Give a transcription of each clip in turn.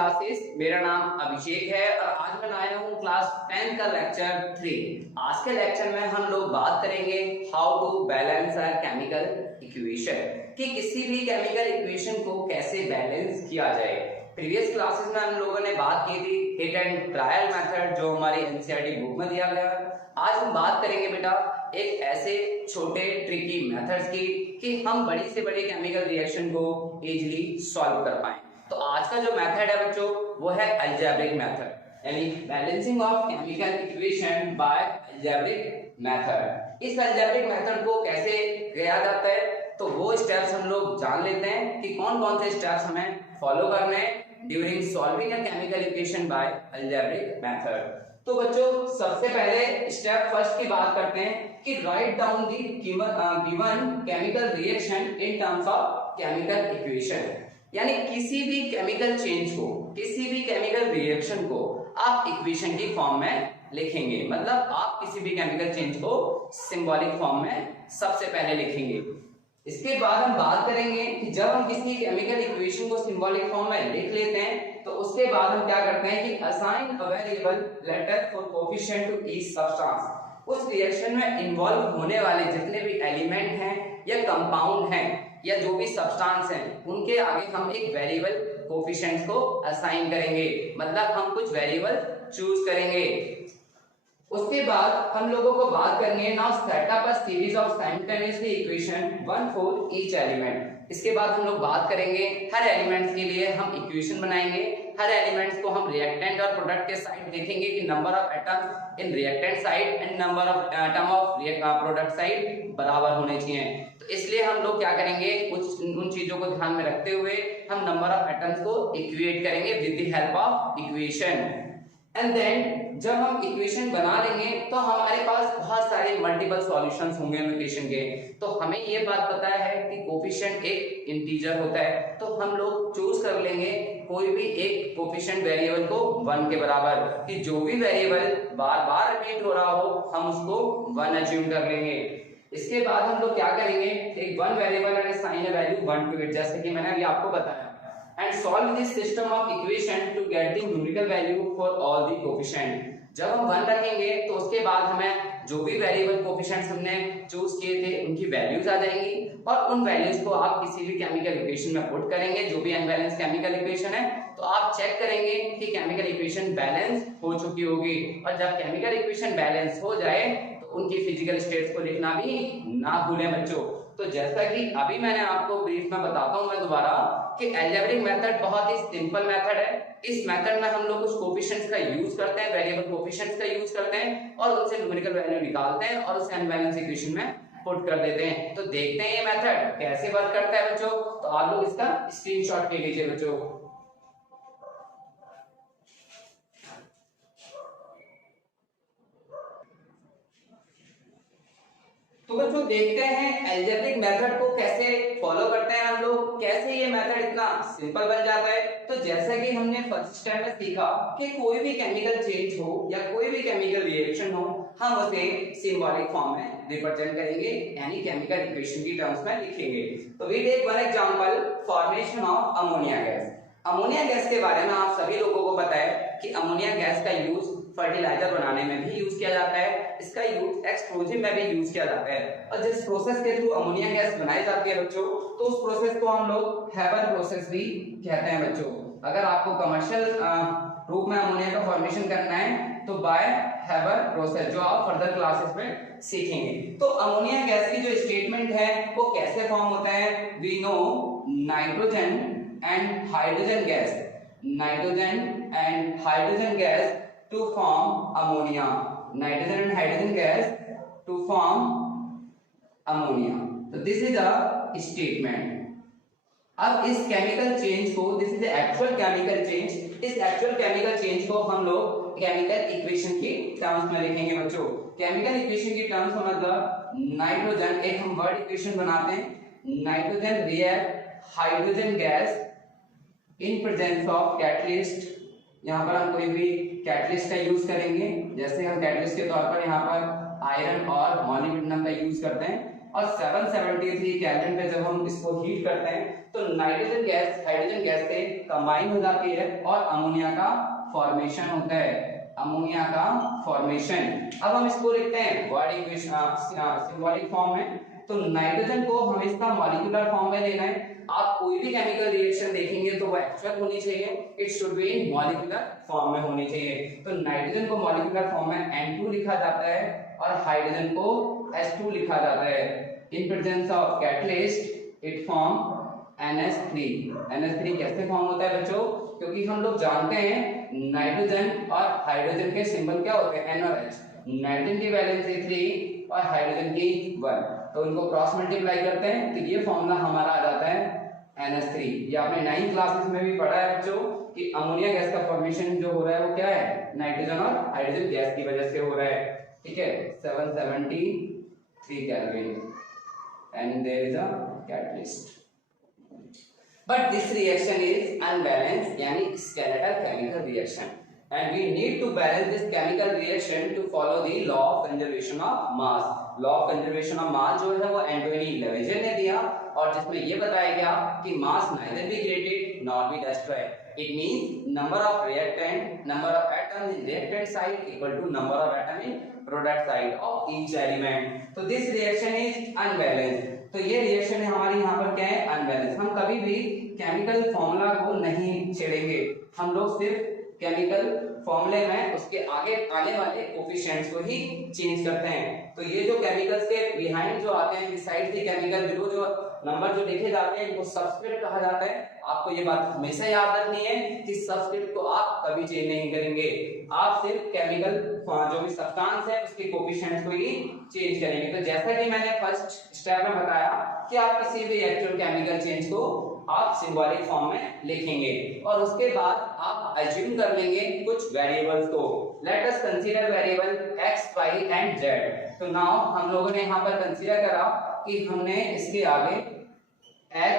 Classes. मेरा नाम अभिषेक है और आज मैं आया हूँ क्लास 10 का लेक्चर 3। आज के लेक्चर में हम लोग बात करेंगे how to balance a chemical equation, कि किसी भी केमिकल इक्वेशन को कैसे बैलेंस किया जाए। प्रीवियस क्लासेस में हम लोगों ने बात की थी हिट एंड ट्रायल मेथड, जो हमारी एनसीईआरटी बुक में दिया गया है। आज हम बात करेंगे बेटा एक ऐसे छोटे ट्रिकी मेथड्स की कि हम बड़ी से बड़ी केमिकल रिएक्शन को इजीली सॉल्व कर पाएं। तो आज का जो मेथड है बच्चों वो है अलजेब्रिक मेथड, यानी balancing of chemical equation by algebraic method. इस अलजेब्रिक मेथड को कैसे किया जाता है तो वो स्टेप्स हम लोग जान लेते हैं कि कौन कौन से स्टेप्स हमें फॉलो करने हैं during solving a chemical equation by algebraic method. तो बच्चों सबसे पहले स्टेप फर्स्ट की बात करते हैं कि write down the given chemical reaction in terms of chemical equation, यानी किसी भी केमिकल चेंज को, किसी भी केमिकल रिएक्शन को आप इक्वेशन की फॉर्म में लिखेंगे। मतलब आप किसी भी केमिकल चेंज को सिंबॉलिक फॉर्म में सबसे पहले लिखेंगे। इसके बाद हम बात करेंगे कि जब हम किसी केमिकल इक्वेशन को सिंबॉलिक फॉर्म में लिख लेते हैं तो उसके बाद हम क्या करते हैं कि assign a variable letter for coefficient to each substance. उस रिएक्शन में इन्वॉल्व होने वाले जितने भी एलिमेंट हैं या कंपाउंड हैं या जो भी सब्सटेंस हैं उनके आगे हम एक वेरिएबल कोएफिशिएंट को असाइन करेंगे, मतलब हम कुछ वेरिएबल चूज करेंगे। उसके बाद हम लोगों को बात करनी है now set up a series of simultaneously equation one for each element. इसके बाद हम लोग बात करेंगे हर एलिमेंट्स के लिए हम इक्वेशन बनाएंगे। हर एलिमेंट्स को हम रिएक्टेंट और प्रोडक्ट के साइड देखेंगे कि number of atoms in reactant side and number of atom of product side बराबर होने चाहिए। तो इसलिए हम लोग क्या करेंगे, उन चीजों को ध्यान में रखते हुए हम नंबर ऑफ एटम्स को इक्वेट करेंगे with the help of equation. And then जब हम इक्वेशन बना लेंगे तो हमारे पास बहुत सारे मल्टीपल सॉल्यूशंस होंगे इक्वेशन के। तो हमें ये बात पता है कि कोएफिशिएंट एक इंटीजर होता है, तो हम लोग चूज कर लेंगे कोई भी एक कोएफिशिएंट वेरिएबल को 1 के बराबर, कि जो भी वेरिएबल बार बार रिपीट हो रहा हो हम उसको 1 अज्यूम कर लेंगे। इसके बाद हम लोग क्या करेंगे, एक 1 variable and assign a value 1 to it, जैसे कि मैंने अभी आपको बताया, and solve this system of equation to get the numerical value for all the coefficient। जब हम 1 रखेंगे तो उसके बाद हमें जो भी वेरिएबल कोएफिशिएंट्स हमने चूज किए थे उनकी वैल्यूज आ जाएंगी और उन वैल्यूज को आप किसी भी केमिकल इक्वेशन में पुट करेंगे। जो भी अनबैलेंस केमिकल इक्वेशन है तो आप चेक करेंगे कि केमिकल इक्वेशन बैलेंस हो चुकी होगी, और जब केमिकल इक्वेशन बैलेंस हो जाए तो उनकी फिजिकल स्टेट्स को लिखना भी ना भूलें बच्चों। तो जैसा कि अभी मैंने आपको ब्रीफ में बताता हूं मैं दोबारा कि अलजेब्रिक मेथड बहुत ही सिंपल मेथड है। इस मेथड में हम लोग कुछ कोएफिशिएंट्स का यूज करते हैं, वेरिएबल कोएफिशिएंट्स का यूज करते हैं और उनसे न्यूमेरिकल वैल्यू निकालते हैं और उसे अनबैलेंस इक्वेशन में पुट कर देते हैं। तो देखते हैं ये मेथड कैसे वर्क करता है बच्चों। तो आप लोग इसका स्क्रीनशॉट ले लीजिए बच्चों। तो बच्चों देखते हैं अलजेब्रिक मेथड को कैसे फॉलो करते हैं हम लोग, कैसे ये मेथड इतना सिंपल बन जाता है। तो जैसा कि हमने फर्स्ट स्टेप में सीखा कि कोई भी केमिकल चेंज हो या कोई भी केमिकल रिएक्शन हो हम उसे सिंबॉलिक फॉर्म में रिप्रेजेंट करेंगे, यानी केमिकल इक्वेशन की टर्म्स में लिखेंगे। तो we take one example, formation of ammonia gas. Ammonia gas के बारे में आप सभी लोगों को पता है कि अमोनिया गैस का यूज फर्टिलाइजर बनाने में भी यूज किया जाता है, इसका यूज एक्सप्लोजिव में भी यूज किया जाता है। और जिस प्रोसेस के थ्रू अमोनिया गैस बनाई जाती है बच्चों तो उस प्रोसेस को हम लोग हेबर प्रोसेस भी कहते हैं बच्चों। अगर आपको कमर्शियल रूप में अमोनिया का फॉर्मेशन करना है तो बाय हेबर प्रोसेस, जो आप फर्दर क्लासेस में सीखेंगे। तो अमोनिया गैस की जो स्टेटमेंट है वो कैसे फॉर्म होता है, we know nitrogen and hydrogen gas, nitrogen and hydrogen gas to form ammonia, nitrogen and hydrogen gas to form ammonia। so this is a statement। अब इस केमिकल चेंज को, this is actual chemical change, इस actual chemical change को हम लोग chemical equation की terms में लिखेंगे बच्चों। केमिकल इक्वेशन की टर्म्स में मतलब नाइट्रोजन, एक हम वर्ड इक्वेशन बनाते हैं, nitrogen react hydrogen gas in presence of catalyst. यहाँ पर हम कोई भी कैटलिस्ट का यूज करेंगे, जैसे हम कैटलिस्ट के तौर पर यहाँ पर आयरन और मॉलिब्डेनम का यूज करते हैं। और 773 केल्विन पे जब हम इसको हीट करते हैं तो नाइट्रोजन गैस हाइड्रोजन गैस से कंबाइन हो जाती है और अमोनिया का फॉर्मेशन होता है, अमोनिया का फॉर्मेशन। अब हम इसको लिखते हैं वर्ड इक्वेशन सिंबॉलिक फॉर्म में। तो नाइट्रोजन को हमेशा मॉलिक्यूलर फॉर्म में लेना है। आप कोई भी केमिकल रिएक्शन देखेंगे तो वो एक्चुअल होनी चाहिए, it should be in molecular form में होनी चाहिए। तो नाइट्रोजन को मॉलिक्यूलर फॉर्म में N2 लिखा जाता है और हाइड्रोजन को H2 लिखा जाता है। In presence of catalyst it form NH3। NH3 कैसे फॉर्म होता है बच्चों? क्योंकि हम लोग जानते हैं नाइट्रोजन और हाइड्रोजन के सिंबल क्या होते हैं, N और H। नाइट्रोजन की वैलेंसी 3 और हाइड्रोजन की 1, तो उनको क्रॉस मल्टीप्लाई करते हैं तो ये फॉर्मूला हमारा आ जाता है NH3। ये आपने 9th क्लासेस में भी पढ़ा है बच्चों कि अमोनिया गैस का फॉर्मेशन जो हो रहा है वो क्या है, नाइट्रोजन और हाइड्रोजन गैस की वजह से हो रहा है। ठीक है, 773 kelvin and there is a catalyst. But this reaction is unbalanced, यानी skeletal chemical reaction, and we need to balance this chemical reaction to follow the law of conservation of mass. Law of conservation of mass जो है वो एंटोनी लेवेजर ने दिया और जिसमें ये बताया गया कि mass neither be created nor be destroyed. It means number of reactant, number of atoms in reactant side equal to number of atom in product side of each element. So this reaction is unbalanced. तो ये reaction है हमारी यहाँ पर क्या है, unbalance. हम कभी भी केमिकल फॉर्मूला को नहीं छेड़ेंगे, हम लोग सिर्फ केमिकल फॉर्मूले में उसके आगे आने वाले कोफिशिएंट्स को ही चेंज करते हैं। तो ये जो केमिकल्स के बिहाइंड जो आते हैं, बिसाइड द केमिकल बिलो जो नंबर जो लिखे जाते हैं इनको सबस्क्रिप्ट कहा जाता है। आपको ये बात हमेशा याद रखनी है कि सबस्क्रिप्ट को आप कभी चेंज नहीं करेंगे, आप सिर्फ केमिकल जो भी सब्सटेंस है उसके कोफिशिएंट्स को ही चेंज करेंगे। तो जैसा कि मैंने फर्स्ट स्टेप में बताया कि आप किसी भी एक्चुअल केमिकल चेंज को आप सिंबॉलिक फॉर्म में लिखेंगे और उसके बाद आप अज्यूम कर लेंगे कुछ वेरिएबल्स को। Let us consider variable x, y and z। तो नाउ हम लोगों ने यहाँ पर कंसीडर करा कि हमने इसके आगे x,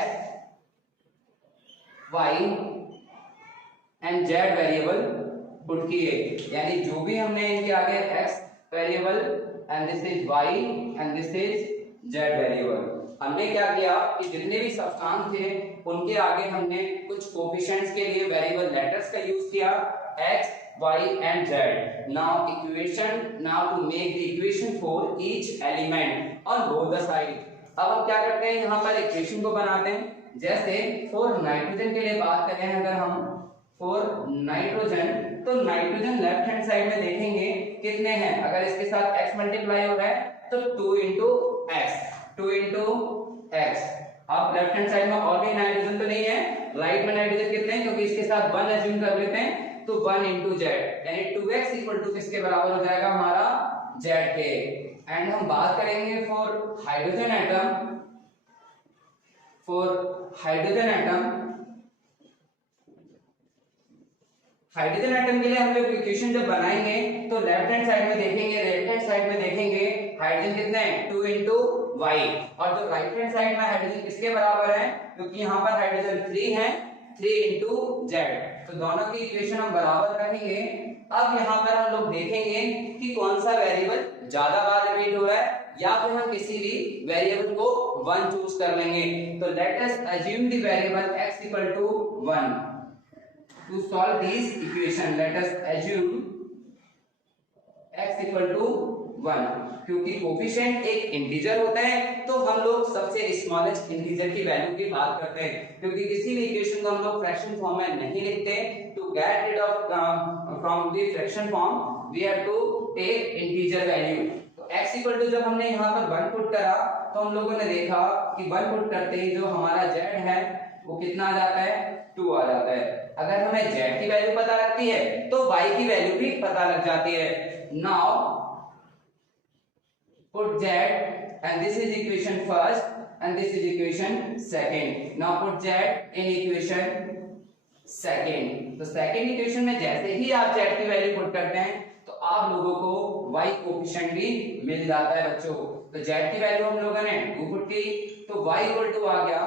y and z variable put किए, यानी जो भी हमने इनके आगे x variable and this is y and this is z variable, हमने क्या किया कि जितने भी सब्सटेंस थे उनके आगे हमने कुछ कोफिशिएंट्स के लिए वेरिएबल लेटर्स का यूज किया x, y and z. Now to make the equation for each element on both the side. अब हम क्या करते हैं, यहाँ पर इक्वेशन को बनाते हैं। जैसे फॉर नाइट्रोजन के लिए बात करें अगर हम फॉर नाइट्रोजन, तो नाइट्रोजन लेफ्ट हैंड साइड में देखेंगे कितने हैं, अगर इसके साथ x मल्टीप्लाई हो रहा है तो 2 into x। अब लेफ्ट हैंड साइड में और भी नाइट्रोजन तो नहीं है, राइट में नाइट्रोजन कितने हैं, क्योंकि इसके साथ 1 अज्यूम कर लेते हैं तो 1 into z, यानी 2x इक्वल टू किसके बराबर हो जाएगा, हमारा z के। एंड हम बात करेंगे for hydrogen atom, hydrogen atom के लिए हम लोग इक्वेशन जब बनाएंगे तो लेफ्ट हैंड साइड में देखेंगे, राइट हैंड साइड में देखेंगे हाइड्रोजन कितने हैं 2 into y, और जो राइट हैंड साइड में हाइड्रोजन किसके बराबर है, क्योंकि यहाँ पर हाइड्रोजन 3 है, 3 into z, तो दोनों की इक्वेशन हम बराबर रखेंगे। अब यहाँ पर हम लोग देखेंगे कि कौन सा वेरिएबल ज्यादा बार रिपीट हो रहा है, या फिर हम किसी भी वेरिएबल को 1 चूज कर लेंगे। तो let us assume the variable x equal to 1। To solve this equation, let us assume x equal to 1, क्योंकि कोफिशिएंट एक इंटीजर होता है तो हम लोग सबसे स्मॉलेस्ट इंटीजर की वैल्यू की बात करते हैं, क्योंकि किसी भी इक्वेशन को हम लोग फ्रैक्शन फॉर्म में नहीं लिखते। To get rid of from the fraction form we have to take integer value. तो x इक्वल टू जब हमने यहाँ पर 1 पुट करा तो हम लोगों ने देखा कि 1 पुट करते ही जो हमारा z है वो कितना आ जाता है, 2 आ जाता है। अगर हमें z की वैल्यू पता लगती है तो y की वैल्यू भी पता लग जाती है। Now put z and this is equation first and this is equation second. Now put z in equation second. तो सेकंड इक्वेशन में जैसे ही आप z की वैल्यू पुट करते हैं तो आप लोगों को y कोफिशिएंट भी मिल जाता है बच्चों। तो z की वैल्यू हम लोगों ने 2 पुट की तो y इक्वल टू आ गया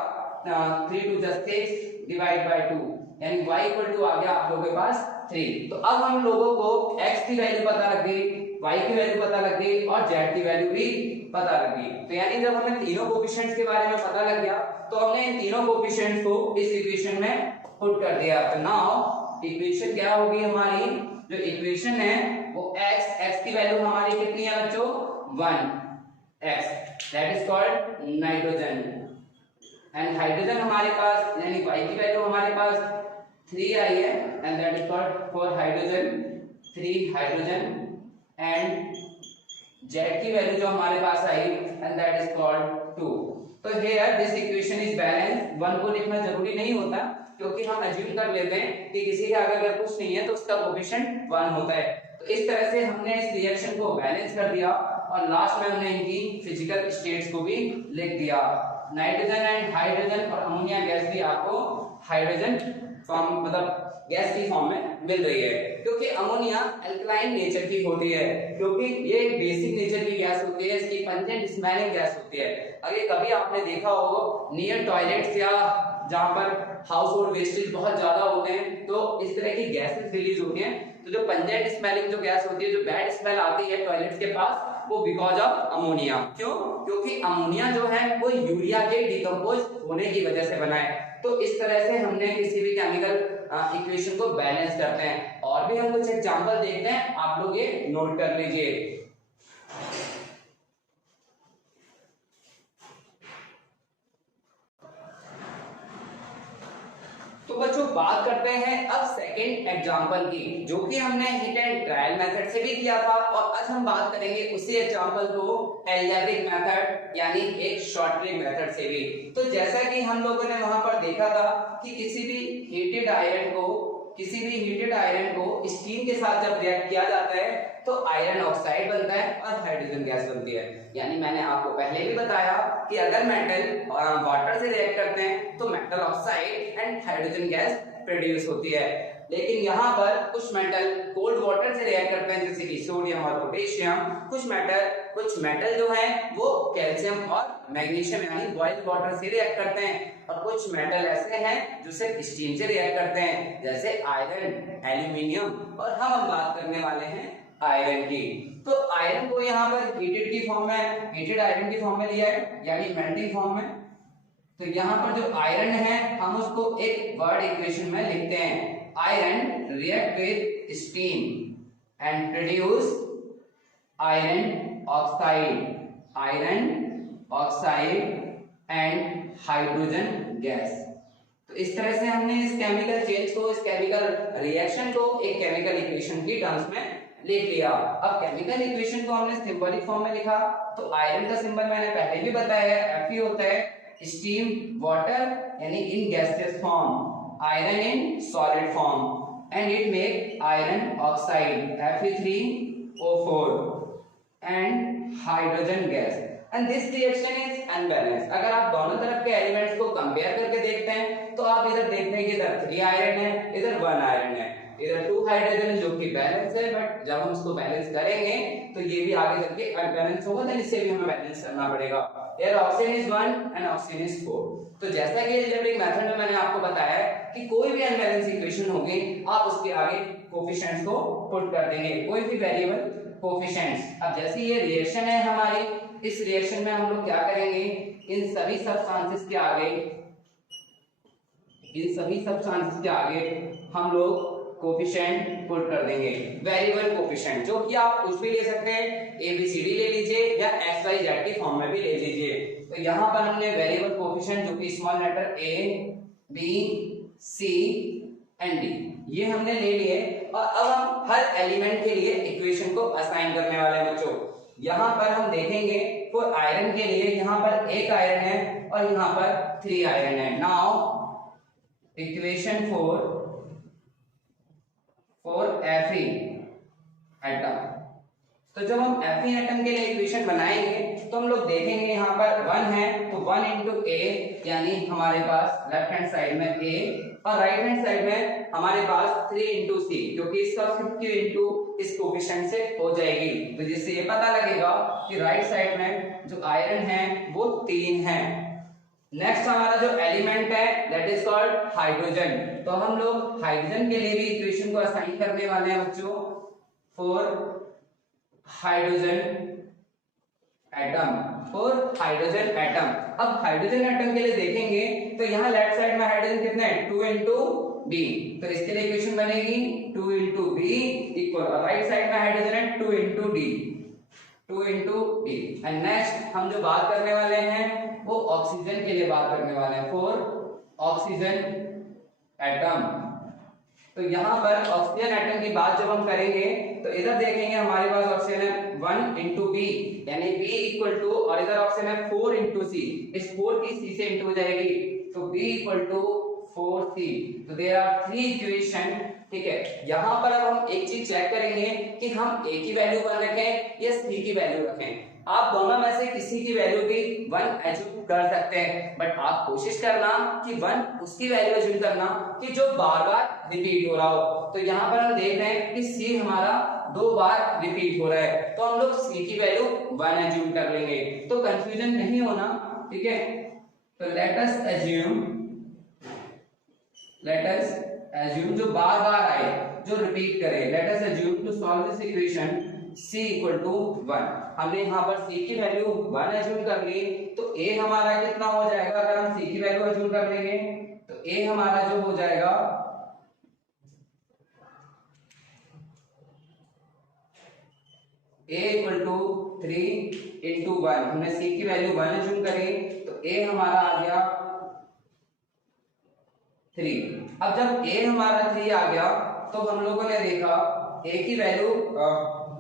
3 to 6 डिवाइड बाय 2, यानी y इक्वल टू आ गया आप लोगों के पास 3। तो अब हम लोगों को x की वैल्यू पता लग गई, y की वैल्यू पता लग गई और z की वैल्यू भी पता लग गई। तो यानी जब हमें तीनों कोफिशिएंट्स के बारे में पता लग गया तो हमने इन तीनों कोफिशिएंट्स को इस इक्वेशन में पुट कर दिया। तो नाउ इक्वेशन क्या होगी हमारी, जो इक्वेशन है वो x की वैल्यू हमारी कितनी है बच्चों 1x, that is called nitrogen, and hydrogen हमारे पास यानी y की वैल्यू हमारे पास 3 आई है and that is called for hydrogen 3 hydrogen, and z की वैल्यू जो हमारे पास आई एंड दैट इज कॉल्ड 2। तो here this equation is balance. 1 को लिखना जरूरी नहीं होता क्योंकि हम अज्यूम कर लेते हैं कि किसी के आगे अगर कुछ नहीं है तो उसका कोफिशिएंट 1 होता है। तो इस तरह से हमने इस रिएक्शन को बैलेंस कर दिया और लास्ट में हमने इनकी फिजिकल स्टेट्स को भी लिख दिया। नाइट्रोजन एंड हाइड्रोजन और अमोनिया गैस भी आपको हाइड्रोजन फॉर्म मतलब गैस की फॉर्म में मिल रही है, क्योंकि अमोनिया अल्कलाइन नेचर की होती है, क्योंकि ये एक बेसिक नेचर की गैस होती है, इसकी पंजेंट स्मेलिंग गैस होती है। अगर कभी आपने देखा हो नियर टॉयलेट्स या जहां पर हाउस होल्ड वेस्टेज बहुत ज्यादा होते हैं तो इस तरह की गैसेस रिलीज होती हैं, तो जो पंजेंट स्मेलिंग जो गैस होती है, जो बैड स्मेल आती है टॉयलेट्स के पास, वो बिकॉज ऑफ अमोनिया। क्यों? क्योंकि अमोनिया जो है वो यूरिया के डिकम्पोज होने की वजह से बना है। तो इस तरह से हमने किसी भी केमिकल इक्वेशन को बैलेंस करते हैं। और भी हम कुछ एग्जांपल देखते हैं, आप लोग ये नोट कर लीजिए। तो बच्चों बात करते हैं अब सेकंड एग्जांपल की, जो कि हमने हिट एंड ट्रायल मेथड से भी किया था, और आज हम बात करेंगे उसी एग्जांपल को अलजेब्रिक मेथड यानी एक शॉर्ट ट्रिक मेथड से भी। तो जैसा कि हम लोगों ने वहां पर देखा था कि किसी भी हीटेड आयरन को स्टीम के साथ जब रिएक्ट किया जाता है तो आयरन ऑक्साइड बनता है और हाइड्रोजन गैस बनती है। यानी मैंने आपको पहले भी बताया कि अगर मेटल और वाटर से रिएक्ट करते हैं तो metal oxide and hydrogen gas produce होती है। लेकिन यहाँ पर कुछ मेटल कोल्ड वाटर से रिएक्ट करते हैं जैसे कि सोडियम और पोटेशियम, कुछ मेटल जो है वो कैल्शियम और मैग्नीशियम यानी बॉइल्ड वाटर से रिएक्ट करते हैं, और कुछ मेटल ऐसे हैं जो सिर्फ स्टीम से रिएक्ट करते हैं जैसे आयरन, एल्यूमिनियम, और हम बात करने वाले हैं आयरन की। तो आयरन को यहाँ पर हीटेड आयरन की फॉर्म में लिया है यानी मेल्टिंग फॉर्म में। तो यहाँ पर जो आयरन है हम उसको एक वर्ड इक्वेशन में लिखते हैं, iron react with steam and produce iron oxide and hydrogen gas. तो इस तरह से हमने इस केमिकल चेंज को, इस केमिकल रिएक्शन को एक केमिकल इक्वेशन की टर्म्स में लिख लिया। अब केमिकल इक्वेशन को हमने सिंबॉलिक फॉर्म में लिखा, तो आयरन का सिंबल मैंने पहले भी बताया है, Fe होता है, स्टीम वाटर यानी in gaseous form, iron in solid form, and it make iron oxide Fe3O4 and hydrogen gas, and this reaction is unbalanced. अगर आप दोनों तरफ के एलिमेंट्स को कंपेयर करके देखते हैं तो आप इधर देखते हैं कि इधर 3 आयरन है, इधर 1 आयरन है, इधर 2 हाइड्रोजन है जो कि बैलेंस है, बट जब हम इसको बैलेंस करेंगे तो ये भी आगे चल के अनबैलेंस होगा, तो इससे भी हमें बैलेंस करना पड़ेगा। Here oxygen is 1 and oxygen is 4। तो जैसा कि अलजेब्रिक मेथड में मैंने आपको बताया कि कोई भी अनबैलेंस इक्वेशन होगी आप उसके आगे कोफिशिएंट्स को पुट कर देंगे, कोई भी वेरिएबल कोफिशिएंट्स। अब जैसे ये रिएक्शन है हमारी, इस रिएक्शन में हम लोग क्या करेंगे, इन सभी सब्सटेंसेस के आगे हम लोग कोफिशिएंट पुट कर देंगे, वेरिएबल कोफिशिएंट, जो कि आप कुछ भी ले सकते हैं, ABCD ले लीजिए या XYZ की फॉर्म में भी ले लीजिए। तो यहाँ पर हमने वेरिएबल कोफिशिएंट जो कि small letter A, B, C and D ये हमने ले लिए, और अब हम हर एलिमेंट के लिए इक्वेशन को असाइन करने वाले हैं बच्चों। यहाँ पर हम देखेंगे फॉर आयरन के लिए यहाँ पर 1 आयरन है और यहाँ पर 3 आयरन है। Now equation for Fe atom, तो जब हम Fe एटम के लिए इक्वेशन बनाएंगे तो हम लोग देखेंगे यहाँ पर 1 है तो 1 into A यानी हमारे पास लेफ्ट हैंड साइड में A, और राइट हैंड साइड में हमारे पास 3 into C, क्योंकि इसका 50 into इस कोफिशिएंट से हो जाएगी, तो जिससे ये पता लगेगा कि राइट साइड में जो आयरन है वो 3 है। नेक्स्ट हमारा जो एलिमेंट है दैट इज कॉल्ड हाइड्रोजन, तो हम लोग हाइड्रोजन के लिए भी इक्वेशन को असाइन करने वाले हैं बच्चों। For hydrogen atom, for hydrogen atom. अब हाइड्रोजन एटम के लिए देखेंगे तो यहाँ लेफ्ट साइड में हाइड्रोजन कितने हैं, 2 into B, तो इसके लिए इक्वेशन बनेगी 2 into B इक्वल, और राइट साइड में हाइड्रोजन है 2 into D, 2 into D। And next हम जो बात करने वाले हैं वो ऑक्सीजन के लिए बात करने वाले हैं, फॉर ऑक्सीजन एटम। तो यहाँ पर ऑक्सीजन एटम की बात जब हम करेंगे तो इधर देखेंगे हमारे पास ऑक्सीजन है 1 into B, यानी B इक्वल टू, और इधर ऑक्सीजन है 4 into C, इस 4 की C से इंटू हो जाएगी, तो B इक्वल टू 4C। तो देयर आर 3 इक्वेशन, ठीक है। यहाँ पर अब हम एक चीज चेक करेंगे कि हम A की वैल्यू 1 रखें या C की वैल्यू रखें। आप दोनों में से किसी की वैल्यू भी 1 एज्यूम कर सकते हैं, बट आप कोशिश करना कि 1 उसकी वैल्यू एज्यूम करना कि जो बार बार रिपीट हो रहा हो। तो यहाँ पर हम देख रहे हैं कि C हमारा 2 बार रिपीट हो रहा है, तो हम लोग C की वैल्यू 1 एज्यूम कर लेंगे, तो कंफ्यूजन नहीं होना, ठीक है। तो लेट अस एज्यूम जो बार बार आए, जो रिपीट करे, let us assume to solve this equation C equal to 1। हमने यहाँ पर C की वैल्यू 1 एज्यूम कर ली, तो A हमारा कितना हो जाएगा, अगर हम C की वैल्यू एज्यूम कर लेंगे तो A हमारा जो हो जाएगा A इक्वल टू 3 into 1, हमने C की वैल्यू 1 एज्यूम करी तो A हमारा आ गया 3। अब जब A हमारा 3 आ गया तो हम लोगों ने देखा A की वैल्यू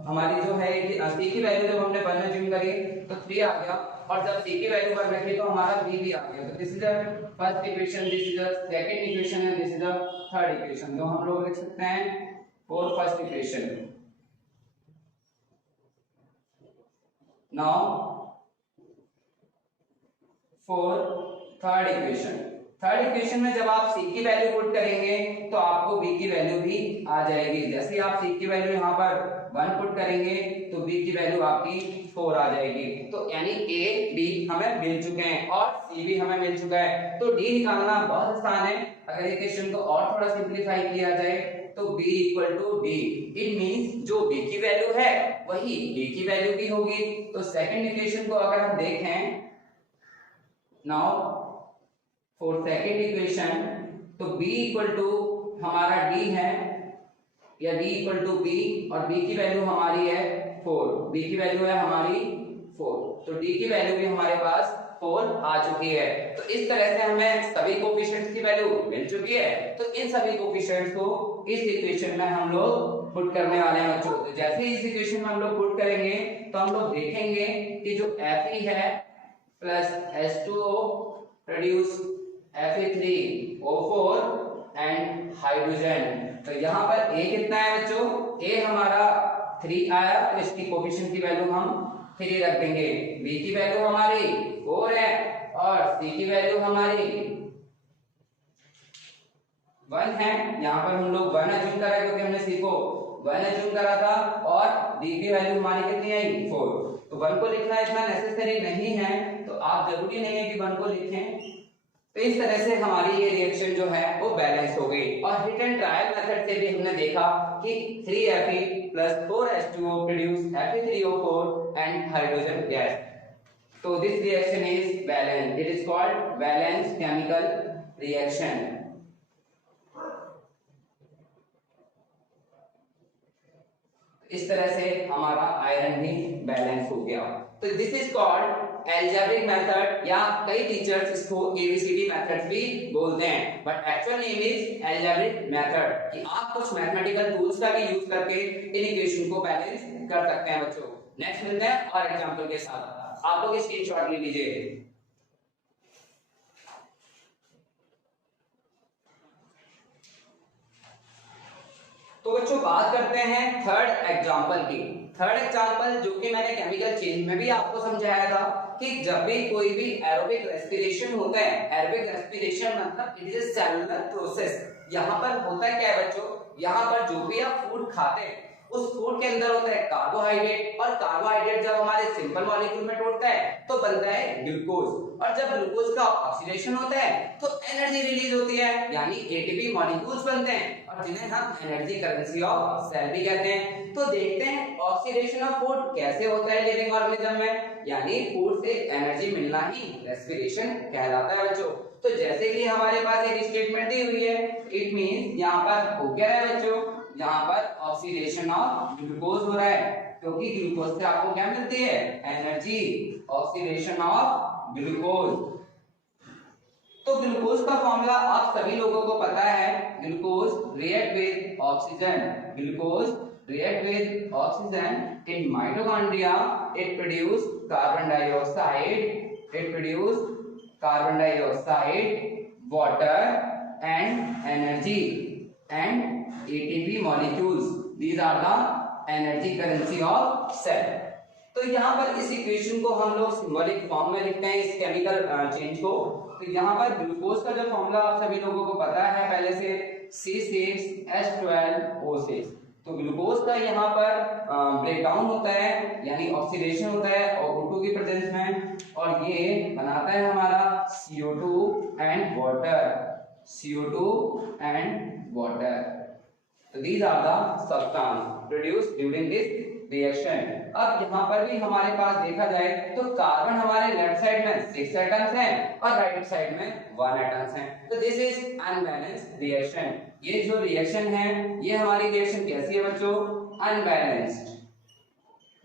हमारी जो है C की वैल्यू जब हमने 1 एज्यूम करी तो 3 आ गया, और जब C की वैल्यू 1 रखी तो हमारा B भी आ गया। तो this is the first equation, this is the second equation and this is the third equation. तो हम लोग लिख सकते हैं for first equation. Now for third equation, third equation में जब आप C की वैल्यू पुट करेंगे तो आपको B की वैल्यू भी आ जाएगी। जैसे आप C की वैल्यू यहाँ पर 1 पुट करेंगे तो B की वैल्यू आपकी 4 आ जाएगी। तो यानी A B हमें मिल चुके हैं और C भी हमें मिल चुका है, तो D निकालना बहुत आसान है। अगर इक्वेशन को और थोड़ा सिंप्लीफाई किया जाए तो B equal to D, it means जो B की वैल्यू है वही A की वैल्यू भी होगी। तो सेकंड इक्वेशन को अगर हम देखें, नाउ फॉर सेकेंड इक्वेशन, तो B इक्वल टू हमारा D है, या D इक्वल टू B, और B की वैल्यू हमारी है 4, B की वैल्यू है हमारी 4, तो D की वैल्यू भी हमारे पास 4 आ चुकी है। तो इस तरह से हमें सभी कोफिशिएंट्स की वैल्यू मिल चुकी है। तो इन सभी कोफिशिएंट्स को इस इक्वेशन में हम लोग पुट करने वाले हैं बच्चों। तो जैसे ही इस इक्वेशन में हम लोग पुट करेंगे तो हम लोग देखेंगे कि जो Fe है plus H2O produce Fe3O4 and hydrogen. तो यहाँ पर A कितना है बच्चों, A हमारा 3 आया, तो इसकी कोफिशिएंट की वैल्यू हम 3 रख देंगे। B की वैल्यू हमारी 4 है और C की वैल्यू हमारी 1 है। यहाँ पर हम लोग 1 एज्यूम कर रहे हैं क्योंकि हमने C को 1 एज्यूम करा था, और D की वैल्यू हमारी कितनी आई 4। तो 1 को लिखना इतना नेसेसरी नहीं है, तो आप जरूरी नहीं है कि 1 को लिखें। तो इस तरह से हमारी ये रिएक्शन जो है वो बैलेंस हो गई। और हिट एंड ट्रायल मेथड से भी हमने देखा कि 3Fe plus 4H2O produce Fe3O4 and hydrogen gas. So this reaction is balanced. It is called balanced chemical reaction. इस तरह से हमारा आयरन भी बैलेंस हो गया। तो this is called algebraic method, या कई टीचर्स इसको एबीसीडी मेथड भी बोलते हैं, but actual name is algebraic method, कि आप कुछ मैथमेटिकल टूल्स का भी यूज करके इन इक्वेशन को बैलेंस कर सकते हैं बच्चों। नेक्स्ट मिलते हैं और एग्जांपल के साथ। आप लोग स्क्रीनशॉट ले लीजिए। तो बच्चों बात करते हैं थर्ड एग्जांपल की। थर्ड एग्जांपल जो कि मैंने केमिकल चेंज में भी आपको समझाया था कि जब भी कोई भी एरोबिक रेस्पिरेशन होता है, एरोबिक रेस्पिरेशन मतलब इट इज सेलुलर प्रोसेस। यहाँ पर होता है क्या है बच्चों, यहाँ पर जो भी आप फूड खाते हैं उस फूड के अंदर होता है कार्बोहाइड्रेट, और कार्बोहाइड्रेट जब हमारे सिंपल मॉलिक्यूल में टूटता है तो बनता है ग्लूकोज, और जब ग्लूकोज का ऑक्सीडेशन होता है तो एनर्जी रिलीज होती है, यानी एटीपी मॉलिक्यूल्स बनते हैं, और जिन्हें हम एनर्जी करेंसी ऑफ सेल भी कहते हैं। तो देखते हैं ऑक्सीडेशन ऑफ फूड कैसे होता है लिविंग ऑर्गेनिज्म में, यानी फूड से एनर्जी मिलना ही रेस्पिरेशन कहलाता है बच्चों। तो जैसे कि हमारे पास एक स्टेटमेंट दी हुई है, इट मींस यहाँ पर हो क्या रहा है बच्चों, यहाँ पर ऑक्सीडेशन ऑफ ग्लूकोज हो रहा है, क्योंकि ग्लूकोज से आपको क्या मिलती है, एनर्जी, ऑक्सीडेशन ऑफ ग्लूकोज। तो ग्लूकोज का फॉर्मूला आप सभी लोगों को पता है, glucose react with oxygen, glucose react with oxygen in mitochondria, it produce carbon dioxide, water and energy and ATP molecules. These are the energy currency of cell. तो यहाँ पर इस इक्वेशन को हम लोग सिंबॉलिक फॉर्म में लिखते हैं, इस केमिकल चेंज को। तो यहाँ पर ग्लूकोज का जो फॉर्मूला आप सभी लोगों को पता है पहले से, C6H12O6। तो ग्लूकोज का यहाँ पर ब्रेक डाउन होता है, यानी ऑक्सीडेशन होता है और O2 की प्रेजेंस में, और ये बनाता है हमारा CO2 एंड वाटर। तो these are the substance produced during this reaction। अब यहाँ पर भी हमारे पास देखा जाए तो कार्बन हमारे लेफ्ट साइड में 6 एटम्स हैं और राइट साइड में 1 एटम्स हैं। तो दिस इज अनबैलेंस्ड रिएक्शन। ये जो रिएक्शन है, ये हमारी रिएक्शन कैसी है बच्चों, unbalanced.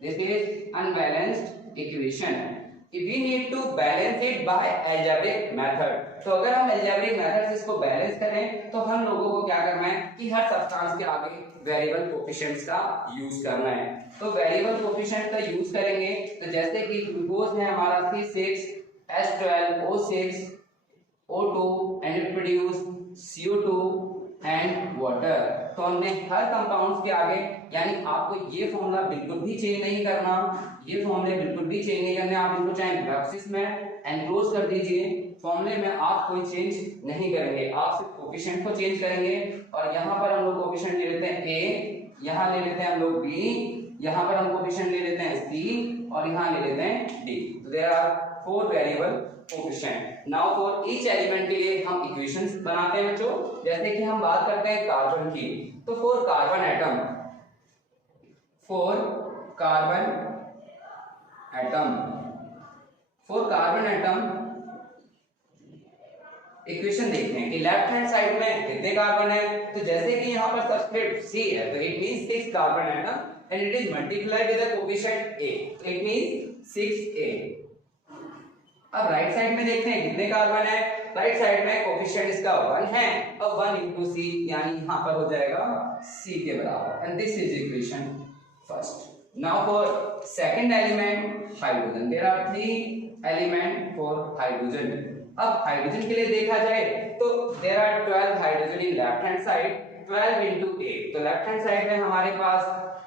This is unbalanced equation. We need to balance it by algebraic method। तो अगर हम algebraic method से इसको बैलेंस करें तो हम लोगों को क्या करना है कि हर सब्सटेंस के आगे वेरिएबल कोफिशिएंट्स का यूज करना है। तो वेरिएबल कोफिशिएंट का यूज करेंगे, तो जैसे कि ग्लूकोज है हमारा C6H12O6 O2 and it produce CO2 and water. तो हमने हर कंपाउंड्स के आगे, यानी आपको ये फॉर्मूला बिल्कुल भी चेंज नहीं करना, ये फॉर्मूले बिल्कुल भी चेंज नहीं करने, आप इनको चाहे ब्रैकेट्स में एनक्लोज कर दीजिए, फॉर्मूले में आप कोई चेंज नहीं करेंगे, आप सिर्फ कोफिशिएंट को चेंज करेंगे। और यहाँ पर हम लोग कोफिशिएंट ले लेते हैं A, यहाँ ले लेते हैं हम लोग B, यहाँ पर हम कोफिशिएंट ले लेते हैं C और यहाँ ले लेते हैं D। तो there are 4 variable coefficient. Now for each element के लिए हम इक्वेशंस बनाते हैं बच्चों। जैसे कि हम बात करते हैं कार्बन की, तो फॉर कार्बन एटम इक्वेशन देखते हैं कि लेफ्ट हैंड साइड में कितने कार्बन है। तो जैसे कि यहाँ पर सबस्क्रिप्ट C है, तो it means 6 carbon atom and it is multiplied with the coefficient A, तो इट मींस 6A। अब राइट साइड में देखते हैं कितने कार्बन है। राइट साइड में कोफिशिएंट इसका 1 है और 1 into C, यानी यहाँ पर हो जाएगा C के बराबर। And this is equation first. Now for second element hydrogen, there are 3 element for hydrogen. अब हाइड्रोजन के लिए देखा जाए तो there are 12 hydrogen in left hand side, 12 into A। तो लेफ्ट हैंड साइड में हमारे पास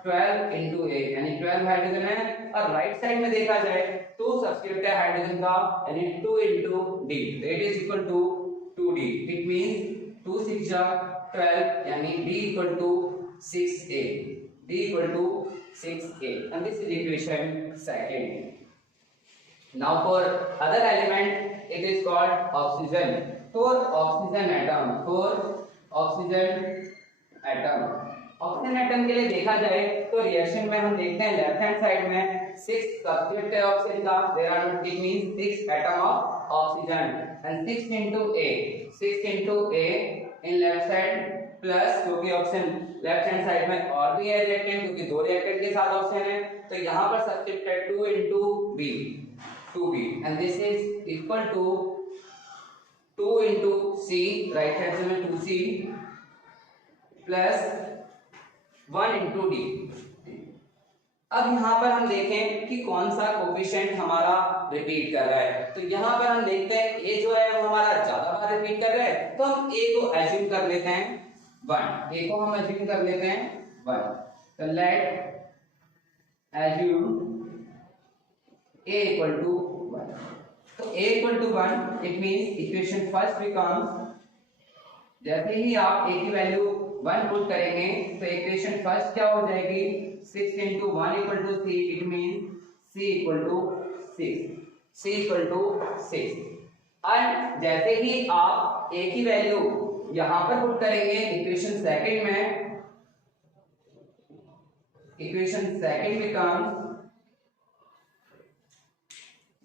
12 into A यानी 12 हाइड्रोजन है, और राइट साइड में देखा जाए तो सब्सक्रिप्ट है हाइड्रोजन का, यानी 2 into D, it is equal to 2D। It means 2 6 जा 12, यानी D equal to 6A, D equal to 6A, and this is equation second. Now for other element it is called oxygen. For oxygen atom के लिए देखा जाए तो reaction में हम देखते हैं लेफ्ट हैंड साइड में 6 सब्सक्रिप्ट है ऑक्सीजन का, there are it means 6 atom of oxygen, and 6 into A in left side plus, क्योंकि ऑक्सीजन लेफ्ट हैंड साइड में और भी है रिएक्टेंट, क्योंकि 2 रिएक्टेंट के साथ ऑक्सीजन है, तो यहाँ पर सब्सक्रिप्ट है 2 into B, 2B, and this is equal to 2 into C, right hand side में 2C प्लस 1 into D। अब यहाँ पर हम देखें कि कौन सा कोफिशिएंट हमारा रिपीट कर रहा है। तो यहाँ पर हम देखते हैं A जो है वो हमारा ज्यादा बार रिपीट कर रहा है, तो हम A को एज्यूम कर लेते हैं 1, A को हम एज्यूम कर लेते हैं 1। तो late assume A equal to 1। तो A equal to 1, it means equation first becomes, जैसे ही आप A की वैल्यू 1 पुट करेंगे तो इक्वेशन फर्स्ट क्या हो जाएगी, 6 into 1 equal to c, it mean c equal to 6, c equal to 6। And जैसे ही आप a की वैल्यू यहां पर पुट करेंगे इक्वेशन सेकंड में, equation second becomes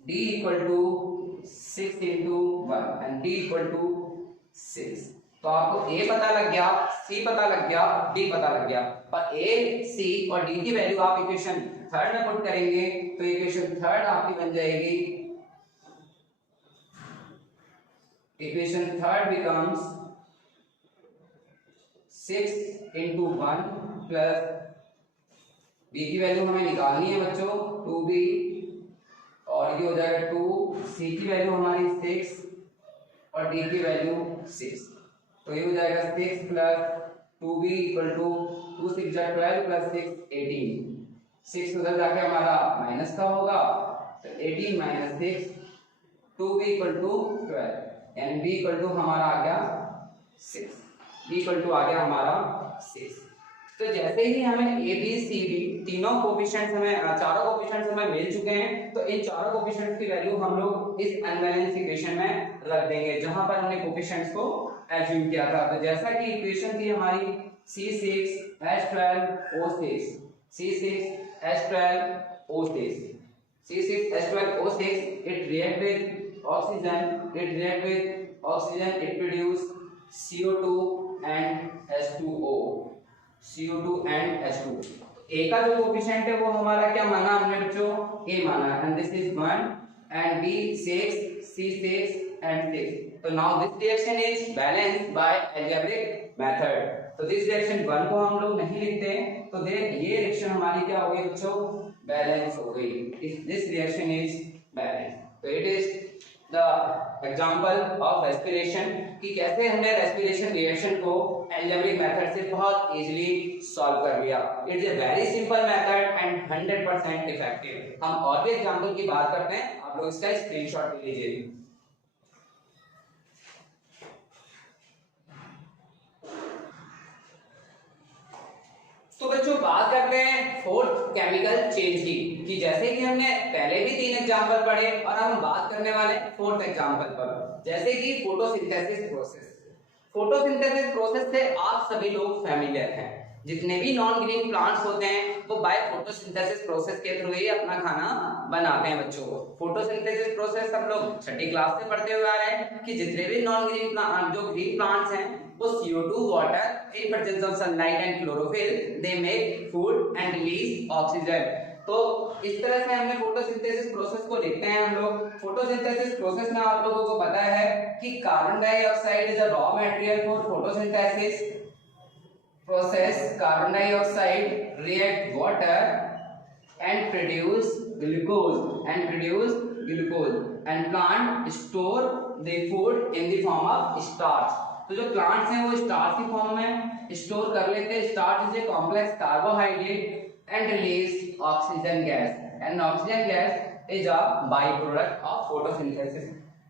d equal to 6 into 1 and d equal to 6। तो आपको a पता लग गया, c पता लग गया, d पता लग गया, और a, c और d की वैल्यू आप इक्वेशन थर्ड में पुट करेंगे तो इक्वेशन थर्ड आपकी बन जाएगी, equation third becomes 6 into 1 plus b की वैल्यू हमें निकालनी है बच्चों 2b, और ये हो जाएगा 2, c की वैल्यू हमारी 6 और d की वैल्यू 6, तो ये हो जाएगा 6 प्लस 2b इक्वल टू 2 6 जा 12 प्लस 6 18, 6 उधर जाके हमारा माइनस का होगा तो 18 minus 6, 2b equal to 12 and b equal to हमारा आ गया 6, b इक्वल टू आ गया हमारा 6। तो जैसे ही हमें a b c d तीनों कोफिशिएंट्स हमें, चारों कोफिशिएंट्स हमें मिल चुके हैं, तो इन चारों कोफिशिएंट्स की वैल्यू हम लोग इस अनबैलेंस इक्वेशन में रख देंगे जहां पर हमने कोफिशिएंट्स को एज्यूम किया था। तो जैसा कि इक्वेशन थी हमारी C6H12O6, C6H12O6, C6H12O6, it react with oxygen, it produce CO2 and H2O, CO2 and H2। A का जो कोफिशिएंट है वो हमारा क्या माना हमने बच्चों, A माना, and this is 1 and B 6, C 6 and 6। तो now this reaction is balanced by algebraic method। तो this reaction 1 को हम लोग नहीं लिखते, तो ये रिएक्शन हमारी क्या हो गई बच्चों, बैलेंस हो गई, this reaction is balanced। तो it is the example of respiration कि कैसे हमने respiration reaction को algebraic method से बहुत easily solve कर लिया। It's a very simple method and 100% effective। हम और भी एग्जाम्पल की बात करते हैं, आप लोग इसका स्क्रीनशॉट ले लीजिए। तो बच्चों बात करते हैं फोर्थ केमिकल चेंज की, कि जैसे कि हमने पहले भी 3 एग्जांपल पढ़े और अब हम बात करने वाले फोर्थ एग्जांपल पर, जैसे कि फोटोसिंथेसिस प्रोसेस। फोटोसिंथेसिस प्रोसेस से आप सभी लोग फैमिलियर हैं। जितने भी नॉन ग्रीन प्लांट्स होते हैं वो बाय फोटोसिंथेसिस प्रोसेस के थ्रू ही अपना खाना बनाते हैं बच्चों। फोटोसिंथेसिस प्रोसेस हम लोग छठी क्लास से पढ़ते हुए आ रहे हैं कि जितने भी नॉन ग्रीन जो ग्रीन प्लांट्स हैं वो CO2, water, in presence of sunlight and chlorophyll, they make food and release oxygen। तो इस तरह से हमने फोटोसिंथेसिस प्रोसेस को लिखते हैं हम लोग। फोटोसिंथेसिस प्रोसेस में आप लोगों को पता है कि carbon dioxide is a raw material for photosynthesis process. Carbon dioxide react water and produce glucose and plant store the food in the form of starch। तो जो प्लांट्स हैं वो स्टार्च की फॉर्म में स्टोर कर लेते हैं। Starch is a complex carbohydrate and release oxygen gas, and oxygen gas is a by product of photosynthesis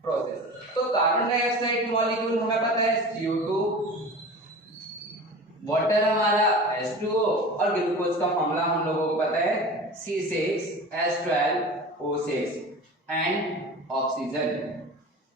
process. तो कार्बन डाइऑक्साइड की मॉलिक्यूल हमें पता है CO2, वाटर हमारा H2O और ग्लूकोज का फॉर्मूला हम लोगों को पता है C6H12O6 and oxygen।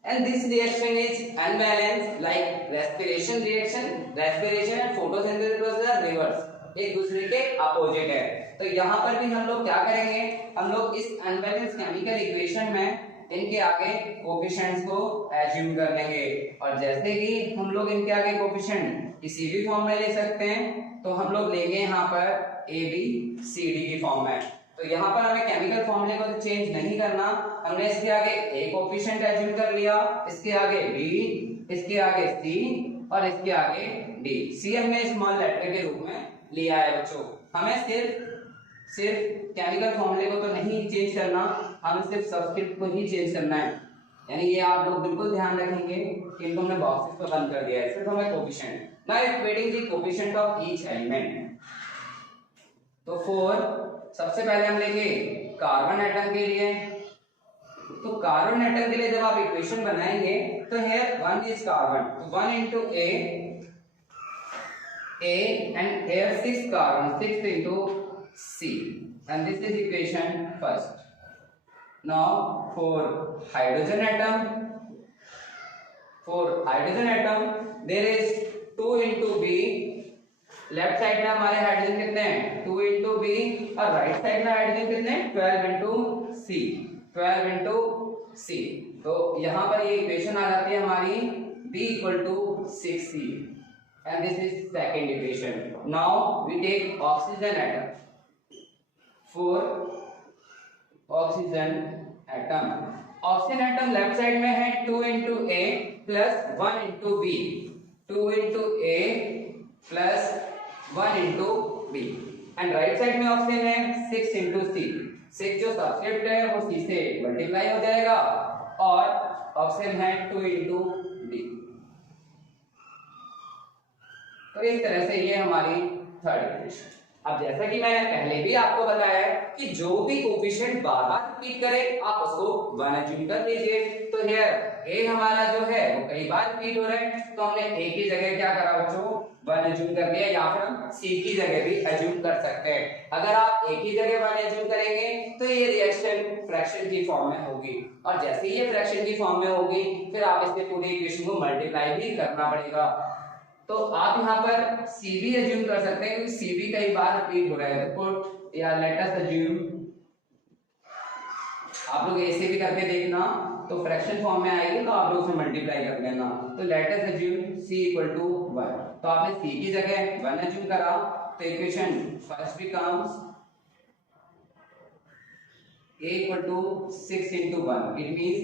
And this reaction is unbalanced like respiration reaction। respiration and photosynthesis process are reverse, एक दूसरे के अपोजिट है। तो यहाँ पर भी हम लोग क्या करेंगे, हम लोग इस अनबैलेंस केमिकल इक्वेशन में इनके आगे कोफिशिएंट्स को एज्यूम कर लेंगे, और जैसे ही हम लोग इनके आगे कोफिशिएंट किसी भी फॉर्म में ले सकते हैं तो हम लोग लेंगे यहाँ पर ABCD की फॉर्म में। तो यहाँ पर हमें केमिकल फॉर्मूले को तो चेंज नहीं करना, हमने इसके आगे A कोफिशिएंट एज्यूम कर लिया, इसके आगे B, इसके आगे C और इसके आगे D। C हमने स्मॉल लेटर के रूप में लिया है बच्चों। हमें सिर्फ केमिकल फॉर्मूले को तो नहीं चेंज करना, हमें सिर्फ सब्सक्रिप्ट को ही चेंज करना है। यानी ये आप लोग बिल्कुल ध्यान रखेंगे कि इनको हमने बॉक्सेस पर बंद कर दिया है, सिर्फ हमें coefficient. Now equating the coefficient of each element. तो 4 सबसे पहले हम लेंगे कार्बन एटम के लिए। तो कार्बन एटम के लिए जब आप इक्वेशन बनाएंगे तो हियर 1 इज कार्बन, तो 1 into A A and here 6 carbon, 6 into C, and this is equation first. Now for hydrogen atom, there is 2 into B. Left side में हमारे हाइड्रोजन कितने हैं 2 into B, और राइट साइड में hydrogen कितने हैं 12 into C, 12 into C. तो यहाँ पर ये इक्वेशन आ जाती है हमारी B equal to 6C, and this is second equation. Now we take oxygen atom. For oxygen atom left side में है 2 into A plus 1 into B, 2 into A plus 1 into B, and right side में option है 6 into C. 6 जो subscript है वो C से multiply हो जाएगा, और ऑप्शन है 2 into D. तो इस तरह से ये हमारी थर्ड इक्वेशन. अब जैसा कि मैंने पहले भी आपको बताया है कि जो भी कोफिशिएंट बार बार रिपीट करे आप उसको 1 अज्यूम कर लीजिए. तो हियर A हमारा जो है वो कई बार रिपीट हो रहा है, तो हमने A की जगह क्या करा बच्चों 1 अज्यूम कर दिया, या फिर हम C की जगह भी अज्यूम कर सकते हैं. अगर आप A की जगह 1 अज्यूम करेंगे तो ये रिएक्शन फ्रैक्शन की फॉर्म में होगी, और जैसे ही ये फ्रैक्शन की फॉर्म में होगी फिर आप इसके पूरे इक्वेशन को मल्टीप्लाई भी करना पड़ेगा. तो आप यहाँ पर C भी अज्यूम कर सकते हैं क्योंकि C भी कई बार रिपीट हो रहा है. पुट या लेट अस अज्यूम, आप लोग ऐसे भी करके देखना तो फ्रैक्शन फॉर्म में आएगी, तो आप लोग उसे मल्टीप्लाई कर लेना. तो let us assume C equal to 1. तो आपने C की जगह 1 अज्यूम करा, तो equation first becomes A equal to 6 into 1. It means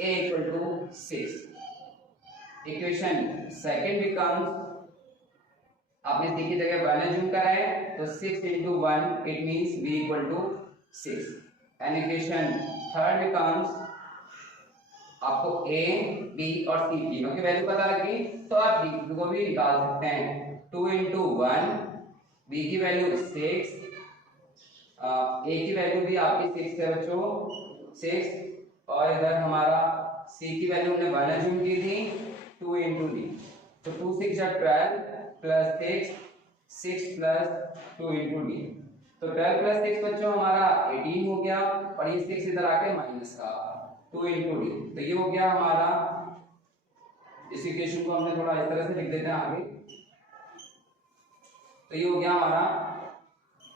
A equal to 6. Equation second becomes, आपने C की जगह 1 अज्यूम करा है तो 6 into 1 it means B equal to 6. And equation third becomes, आपको A, B और C तीनों की वैल्यू पता लगी तो आप D को भी निकाल सकते हैं. 2 into 1, B की वैल्यू 6, A की वैल्यू भी आपकी 6 है बच्चों 6, और इधर हमारा C की वैल्यू हमने 1 अज्यूम की थी 2 into D. तो 2 6 12 प्लस 6 प्लस 2 into D. तो 12 प्लस 6 बच्चों हमारा 18 हो गया, और ये 6 इधर आके माइनस का 2 into D. तो ये हो गया हमारा, इस इक्वेशन को हमने थोड़ा इस तरह से लिख देते हैं आगे. तो ये हो गया हमारा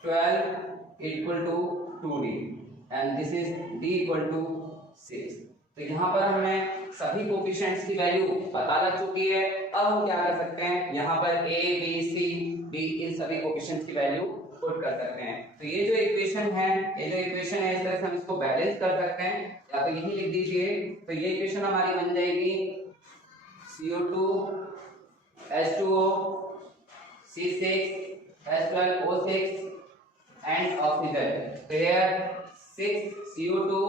12 equal to 2D, and this is D equal to 6. तो यहाँ पर हमें सभी कोफिशिएंट्स की वैल्यू पता लग चुकी है. अब हम क्या कर सकते हैं, यहाँ पर A, B, C, D इन सभी कोफिशिएंट्स की वैल्यू पुट कर सकते हैं. तो ये जो इक्वेशन है इस तरह से हम इसको बैलेंस कर सकते हैं, या तो यही लिख दीजिए. तो ये इक्वेशन हमारी बन जाएगी CO2 H2O C6 H12O6 and oxygen. तो here 6 CO2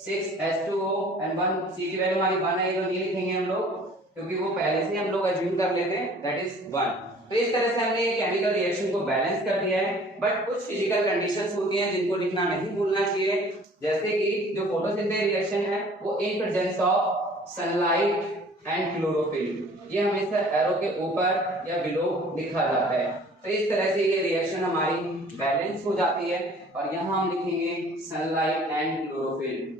6 H2O and 1 C की वैल्यू हमारी 1 है, तो नहीं लिखेंगे हम लोग क्योंकि वो पहले से हम लोग अज्यूम कर लेते हैं, दैट इज 1. तो इस तरह से हमने ये केमिकल रिएक्शन को बैलेंस कर दिया है. बट कुछ फिजिकल कंडीशंस होती हैं जिनको लिखना नहीं भूलना चाहिए, जैसे कि जो फोटोसिंथेसिस रिएक्शन है वो in presence of sunlight and chlorophyll, ये हमेशा एरो के ऊपर या बिलो लिखा जाता है. तो इस तरह से ये रिएक्शन हमारी बैलेंस हो जाती है, और यहाँ हम लिखेंगे sunlight and chlorophyll,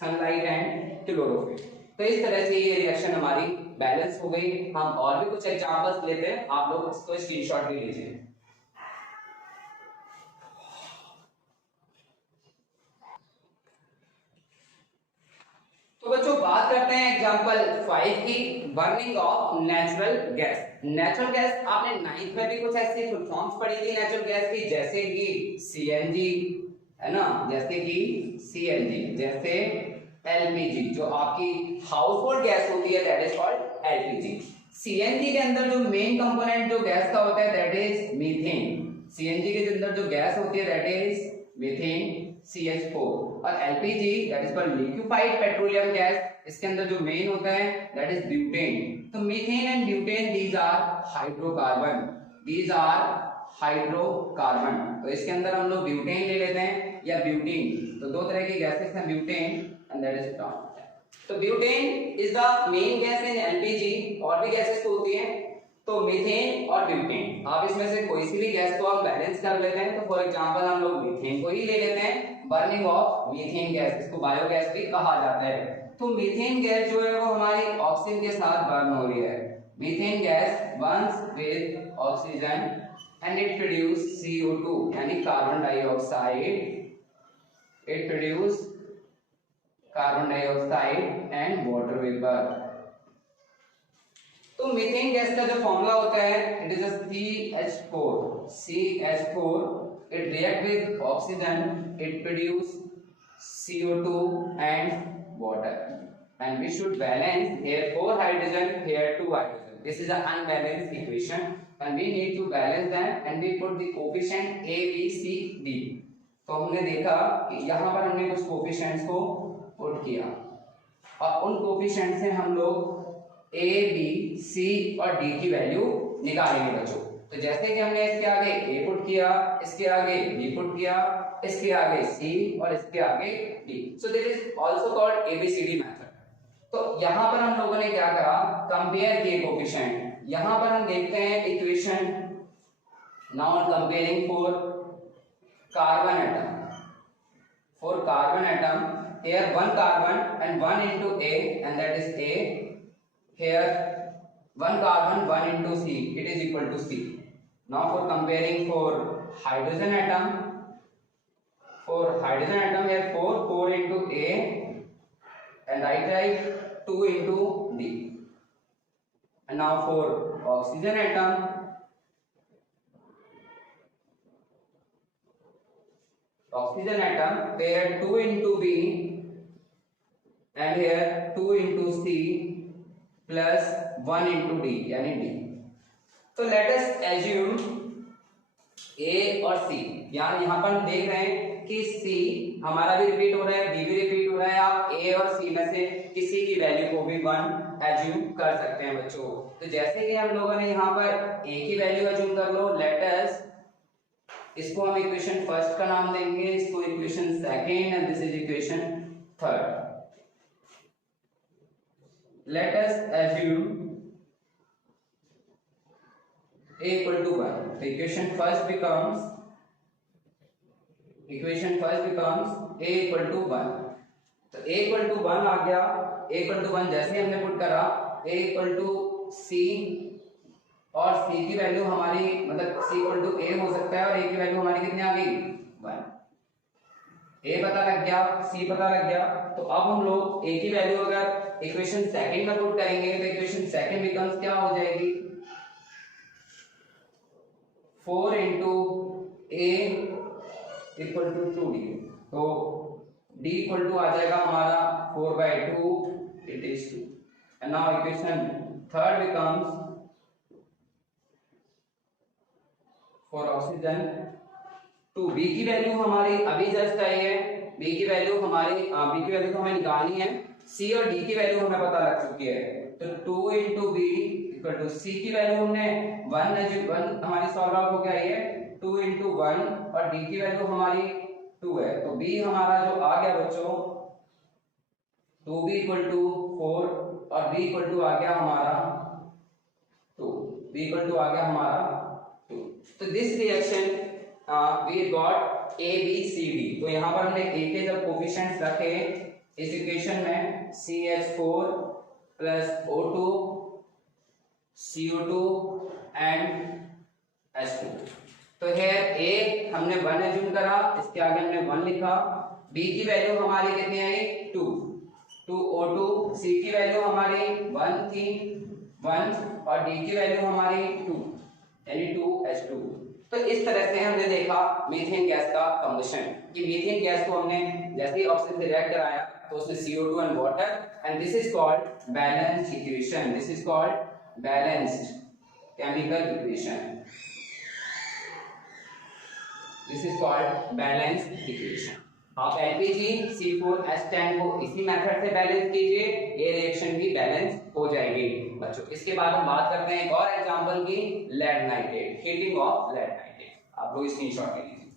sunlight and chlorophyll. तो इस तरह से ये रिएक्शन हमारी बैलेंस हो गई. हम और भी कुछ एग्जांपल्स लेते हैं, आप लोग इसको स्क्रीनशॉट भी लीजिए. तो बच्चों बात करते हैं एग्जांपल 5 की, burning of natural gas. Natural gas आपने 9th में भी कुछ ऐसी फुल फॉर्म्स पढ़ी थी नेचुरल गैस की, जैसे कि CNG है ना, जैसे कि CNG, जैसे LPG जो आपकी हाउस होल्ड गैस होती है that is called LPG. CNG के अंदर जो मेन कंपोनेंट जो गैस का होता है दैट इज मीथेन. CNG के अंदर जो गैस होती है दैट इज मीथेन CH4, और LPG that is called liquefied petroleum gas, इसके अंदर जो मेन होता है दैट इज ब्यूटेन. तो methane and butane these are hydrocarbon, these are hydrocarbon. तो इसके अंदर हम लोग ब्यूटेन ले लेते हैं या ब्यूटीन. तो दो तरह की गैसेस हैं, butane and that is ton. तो butane is the main gas in LPG. और भी गैसेस तो होती हैं, तो मीथेन और ब्यूटेन, आप इसमें से कोई सी भी गैस को हम बैलेंस कर लेते हैं। तो फॉर एग्जांपल हम लोग मीथेन को ही ले लेते हैं, बर्निंग ऑफ मीथेन गैस, इसको बायोगैस भी कहा जाता है। तो मीथेन गैस जो है वो हमारी ऑक्सीजन के साथ बर्न हो रही है। Methane gas Burns with oxygen and it produce CO2 यानी carbon dioxide. It produce carbon dioxide and water vapour. तो मीथेन गैस का जो फॉर्मूला होता है, it is CH4। It react with oxygen, it produce CO2 and water, and we should balance here 4 hydrogen, here 2 hydrogen. This is an unbalanced equation and we need to balance them and we put the coefficient A, B, C, D. तो हमने देखा कि यहाँ पर हमने कुछ coefficients को put किया और उन कोफिशिएंट से हम लोग A, B, C और D की वैल्यू निकालेंगे बच्चों। तो जैसे कि हमने इसके आगे A पुट किया, इसके आगे B पुट किया, इसके आगे C और इसके आगे D। So this is also called ABCD method। तो यहाँ पर हम लोगों ने क्या करा, कंपेयर किए कोफिशिएंट। यहाँ पर हम देखते हैं equation, now comparing for carbon atom. For carbon atom, here one carbon and one into A, and that is A. Here one carbon, one into C, it is equal to C. Now for comparing for hydrogen atom, here 4 into A, and I write 2 into D. And now for oxygen atom, there 2 into B and here 2 into C plus 1 into D यानी D। तो let us assume A और C, यहाँ पर हम देख रहे हैं कि C हमारा भी रिपीट हो रहा है, B भी रिपीट हो रहा है। आप A और C में से किसी की वैल्यू को भी 1 एज्यूम कर सकते हैं बच्चों। तो जैसे कि हम लोगों ने यहाँ पर A की वैल्यू एज्यूम कर लो, let us, इसको हम इक्वेशन फर्स्ट का नाम देंगे, इसको equation second and this is equation third. Late us assume A equal to 1। तो equation first becomes A equal to 1। तो A equal to 1 आ गया। A equal to 1 जैसे हमने पुट करा, A equal to C और C की value हमारी मतलब C इक्वल टू A हो सकता है और A की वैल्यू हमारी कितनी आ गई 1। A पता लग गया, C पता लग गया। तो अब हम लोग A की वैल्यू अगर इक्वेशन सेकंड में पुट करेंगे तो इक्वेशन सेकंड बिकम्स क्या हो जाएगी 4 into A equal to 2D। तो D इक्वल टू आ जाएगा हमारा 4/2, it is 2। And now equation third becomes for oxygen 2। B की वैल्यू हमारी अभी जस्ट आई है, B की वैल्यू तो हमें निकालनी है। C और D की वैल्यू हमें पता लग चुकी है। तो 2 into B equal to C की वैल्यू हमने 1 हमारी सॉल्व आउट होकर आई है 2 into 1 और D की वैल्यू हमारी 2 है। तो B हमारा जो आ गया बच्चों 2B इक्वल टू 4 और B इक्वल टू आ गया हमारा 2। B इक्वल टू आ गया हमारा 2। तो this reaction we got A B C D। तो यहाँ पर हमने A के जब कोफिशिएंट्स रखे इस इक्वेशन में CH4 plus O2 CO2 and H2। तो here A हमने 1 एज्यूम करा, इसके आगे हमने 1 लिखा। B की वैल्यू हमारी कितनी आई 2 O2। C की वैल्यू हमारी 1 थी 1 और D की वैल्यू हमारी 2 यानी 2H2। तो इस तरह से हमने देखा मीथेन गैस का कंबशन, कि मीथेन गैस को हमने जैसे ही ऑक्सीजन से रिएक्ट कराया तो उसमें CO2 and water, and this is called balanced equation. This is called balanced chemical equation. This is called balanced equation. आप एलपीजी C4H10 को इसी मेथड से बैलेंस कीजिए, ये रिएक्शन भी बैलेंस हो जाएगी बच्चों। इसके बाद हम बात करते हैं एक और एग्जांपल की, lead nitrate, heating of lead nitrate. आप लोग स्क्रीनशॉट ले लीजिए।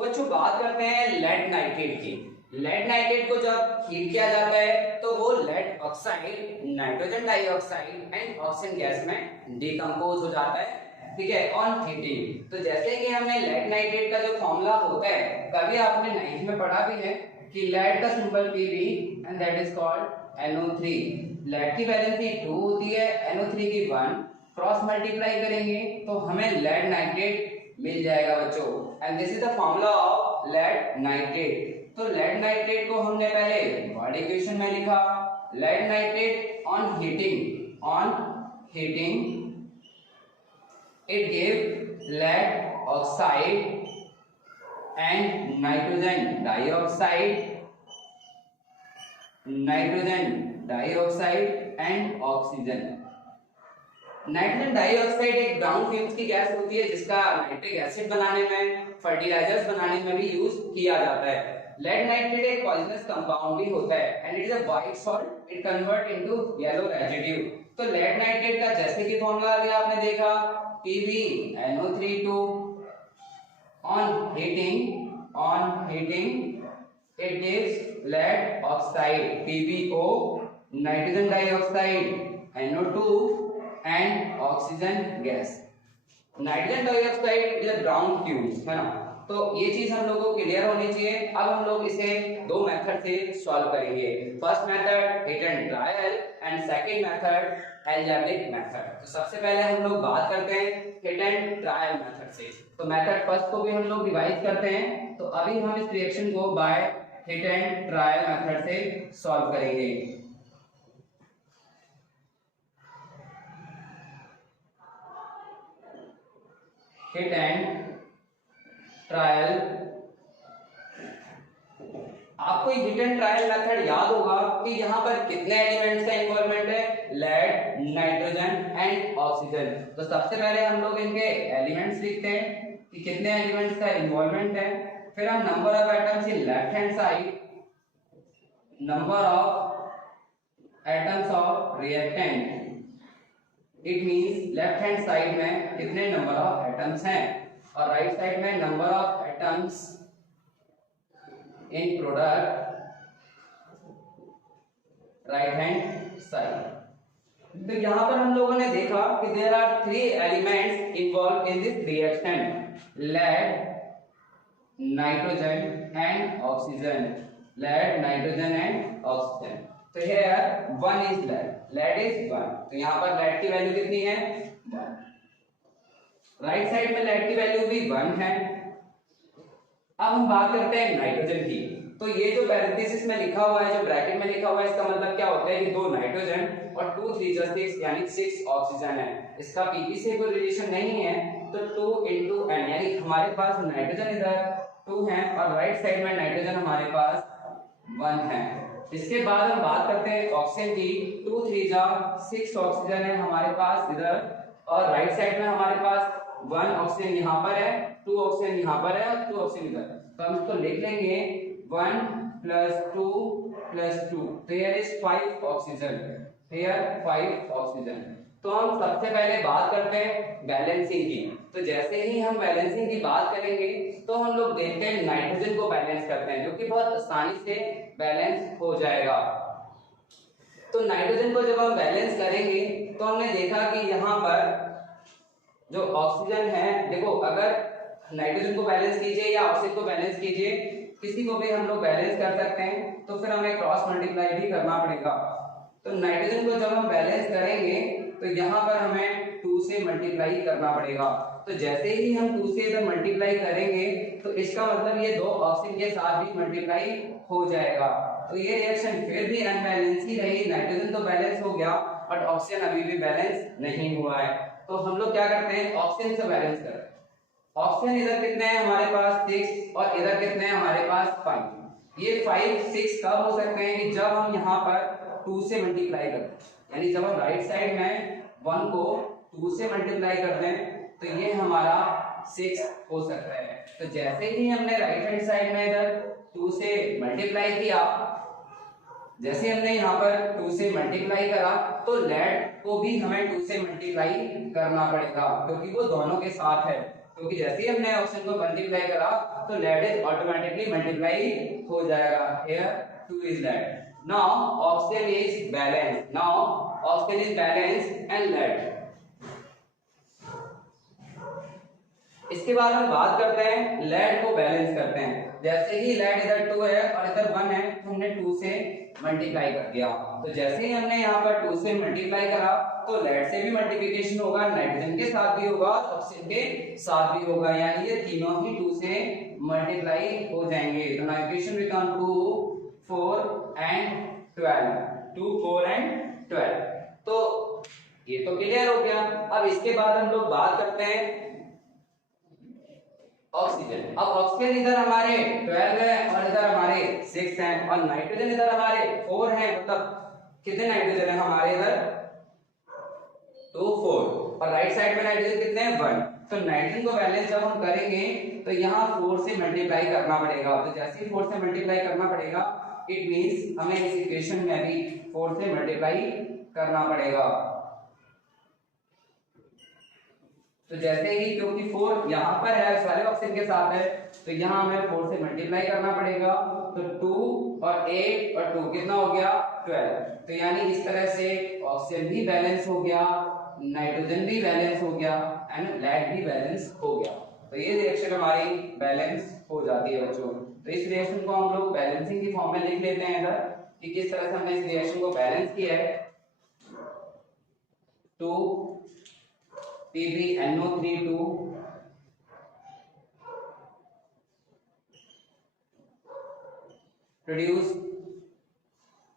तो बच्चों बात करते हैं लेड नाइट्रेट की। लेड नाइट्रेट को जब हीट किया जाता है तो वो lead oxide, nitrogen dioxide and oxygen gas में डिकम्पोज हो जाता है, ठीक है, ऑन हीटिंग। तो जैसे कि हमने लेड नाइट्रेट का जो फॉर्मूला होता है, कभी आपने 9th में पढ़ा भी है कि लेड का symbol Pb and that is called NO3। Lead की वैलेंसी 2 होती है, NO3 की 1, क्रॉस मल्टीप्लाई करेंगे तो हमें लेड नाइट्रेट मिल जाएगा बच्चों, and this is the formula of lead nitrate. तो लेड नाइट्रेट को हमने पहले वर्ड इक्वेशन में लिखा, lead nitrate on heating it gives lead oxide and nitrogen dioxide and oxygen। Nitrogen dioxide एक ब्राउन फिल्म की गैस होती है जिसका नाइट्रिक एसिड बनाने में, फर्टिलाइजर्स बनाने में भी यूज किया जाता है। लेड नाइट्रेट एक पॉइजनस कंपाउंड भी होता है and it is a white salt, it convert into yellow residue. तो लेड नाइट्रेट का जैसे कि फॉर्मूला अभी आपने देखा PbNO3 on heating it gives lead oxide PbO, nitrogen dioxide NO2 and oxygen gas। Nitrogen dioxide is brown tube है ना, तो ये चीज हम लोगों को क्लियर होनी चाहिए। अब हम लोग इसे दो मेथड से सॉल्व करेंगे, first method hit and trial and second method algebraic method. तो सबसे पहले हम लोग बात करते हैं हिट एंड ट्रायल मेथड से। तो मेथड फर्स्ट को भी हम लोग रिवाइज करते हैं। तो अभी हम इस रिएक्शन को by hit and trial method से सॉल्व करेंगे। हिट एंड ट्रायल, आपको हिट एंड ट्रायल मेथड याद होगा कि यहाँ पर कितने एलिमेंट्स का इन्वॉल्वमेंट है, लेड, नाइट्रोजन एंड ऑक्सीजन। तो सबसे पहले हम लोग इनके एलिमेंट्स लिखते हैं कि कितने एलिमेंट्स का इन्वॉल्वमेंट है, फिर हम number of atoms in left hand side, number of atoms of reactant, it means left hand side में कितने नंबर ऑफ एटम्स हैं और राइट साइड में number of atoms in product right hand side. तो यहां पर हम लोगों ने देखा कि there are 3 elements involve in this reaction, lead, nitrogen and oxygen, lead, nitrogen and oxygen. तो हियर 1 इज लेड इज 1, तो यहां पर लेड की वैल्यू कितनी है, 1। राइट साइड में लेड की वैल्यू भी 1 है। अब हम बात करते हैं नाइट्रोजन की। तो ये जो पैरेंथेसिस में लिखा हुआ है, जो ब्रैकेट में लिखा हुआ है, इसका मतलब क्या होता है कि 2 नाइट्रोजन और 2 3 6 यानी 6 ऑक्सीजन है। इसका पीपी से कोई रिलेशन नहीं है, तो 2 into n यानी हमारे पास नाइट्रोजन इधर 2 है और राइट साइड में नाइट्रोजन हमारे पास 1 है। इसके बाद हम बात करते हैं ऑक्सीजन की। 2 3 6 ऑक्सीजन है हमारे पास इधर और राइट साइड में हमारे पास 1 ऑक्सीजन यहाँ पर है, 2 ऑक्सीजन यहाँ पर है और 2 ऑक्सीजन इधर। तो हम इसको लिख लेंगे 1 + 2 + 2, तो here is 5 oxygen, here 5 oxygen. तो हम सबसे पहले बात करते हैं बैलेंसिंग की। तो जैसे ही हम बैलेंसिंग की बात करेंगे तो हम लोग देखते हैं नाइट्रोजन को बैलेंस करते हैं, जो कि बहुत आसानी से बैलेंस हो जाएगा। तो नाइट्रोजन को जब हम बैलेंस करेंगे तो हमने देखा कि यहाँ पर जो ऑक्सीजन है, देखो अगर नाइट्रोजन को बैलेंस कीजिए या ऑक्सीजन को बैलेंस कीजिए, किसी को भी हम लोग बैलेंस कर सकते हैं, तो फिर हमें क्रॉस मल्टीप्लाई भी करना पड़ेगा। तो नाइट्रोजन को जब हम बैलेंस करेंगे तो यहाँ पर हमें 2 से मल्टीप्लाई करना पड़ेगा। तो जैसे ही हम 2 से इधर मल्टीप्लाई करेंगे तो इसका मतलब ये 2 ऑक्सीजन के साथ भी मल्टीप्लाई हो जाएगा। तो ये रिएक्शन फिर भी अनबैलेंस ही रही, नाइट्रोजन तो बैलेंस हो गया बट ऑक्सीजन अभी भी बैलेंस नहीं हुआ है। तो हम लोग क्या करते हैं, ऑक्सीजन से बैलेंस करते हैं। ऑक्सीजन इधर कितने हैं हमारे पास 6 और इधर कितने हैं हमारे पास 5। ये 5 6 कब हो सकते हैं कि जब हम यहाँ पर 2 से मल्टीप्लाई करते हैं, यानी जब हम राइट साइड में 1 को 2 से मल्टीप्लाई करते हैं तो ये हमारा 6 हो सकता है। तो जैसे ही हमने राइट हैंड साइड में इधर 2 से मल्टीप्लाई किया, जैसे हमने यहाँ पर 2 से मल्टीप्लाई करा तो लेड को भी हमें 2 से मल्टीप्लाई करना पड़ेगा क्योंकि वो दोनों के साथ है। क्योंकि जैसे ही हमने ऑप्शन को मल्टीप्लाई करा तो लेड इज ऑटोमेटिकली मल्टीप्लाई हो जाएगा। Here 2 is lead. Now oxygen is balance. Now oxygen is balance and lead. इसके बाद हम बात करते हैं लेड को बैलेंस करते हैं। जैसे ही लेड इधर 2 है और इधर 1 है तो हमने 2 से मल्टीप्लाई कर दिया। तो जैसे ही हमने यहाँ पर 2 से मल्टीप्लाई करा तो लेड से भी मल्टीप्लिकेशन होगा, नाइट्रोजन के साथ भी होगा, ऑक्सीजन के साथ भी होगा, यानी ये तीनों ही 2 से मल्टीप्लाई हो जाएंगे। तो now equation become 2 4 and 12। 2 4 and 12। तो ये तो क्लियर हो गया। अब इसके बाद हम लोग बात करते हैं ऑक्सीजन। अब ऑक्सीजन इधर हमारे 12 है और इधर हमारे 6 हैं और नाइट्रोजन इधर हमारे 4 है। मतलब कितने नाइट्रोजन है हमारे इधर? 2 4 और राइट साइड में नाइट्रोजन कितने हैं? 1। तो नाइट्रोजन को बैलेंस जब हम करेंगे तो यहाँ 4 से मल्टीप्लाई करना पड़ेगा। तो जैसे ही 4 से मल्टीप्लाई करना पड़ेगा इट मींस हमें इस इक्वेशन में भी 4 से मल्टीप्लाई करना पड़ेगा। तो जैसे ही, क्योंकि 4 यहाँ पर है उस वाले ऑप्शन के साथ है, तो यहाँ हमें 4 से मल्टीप्लाई करना पड़ेगा। तो 2 और 8 और 2 कितना हो गया? 12। तो यानी इस तरह से ऑक्सीजन भी बैलेंस हो गया, नाइट्रोजन भी बैलेंस हो गया एंड लेड भी बैलेंस हो गया। तो ये रिएक्शन हमारी बैलेंस हो जाती है बच्चों। तो इस रिएक्शन को हम लोग बैलेंसिंग की फॉर्म में लिख लेते हैं इधर कि किस तरह से हमने इस रिएक्शन को बैलेंस किया है। 2 PbNO3 produce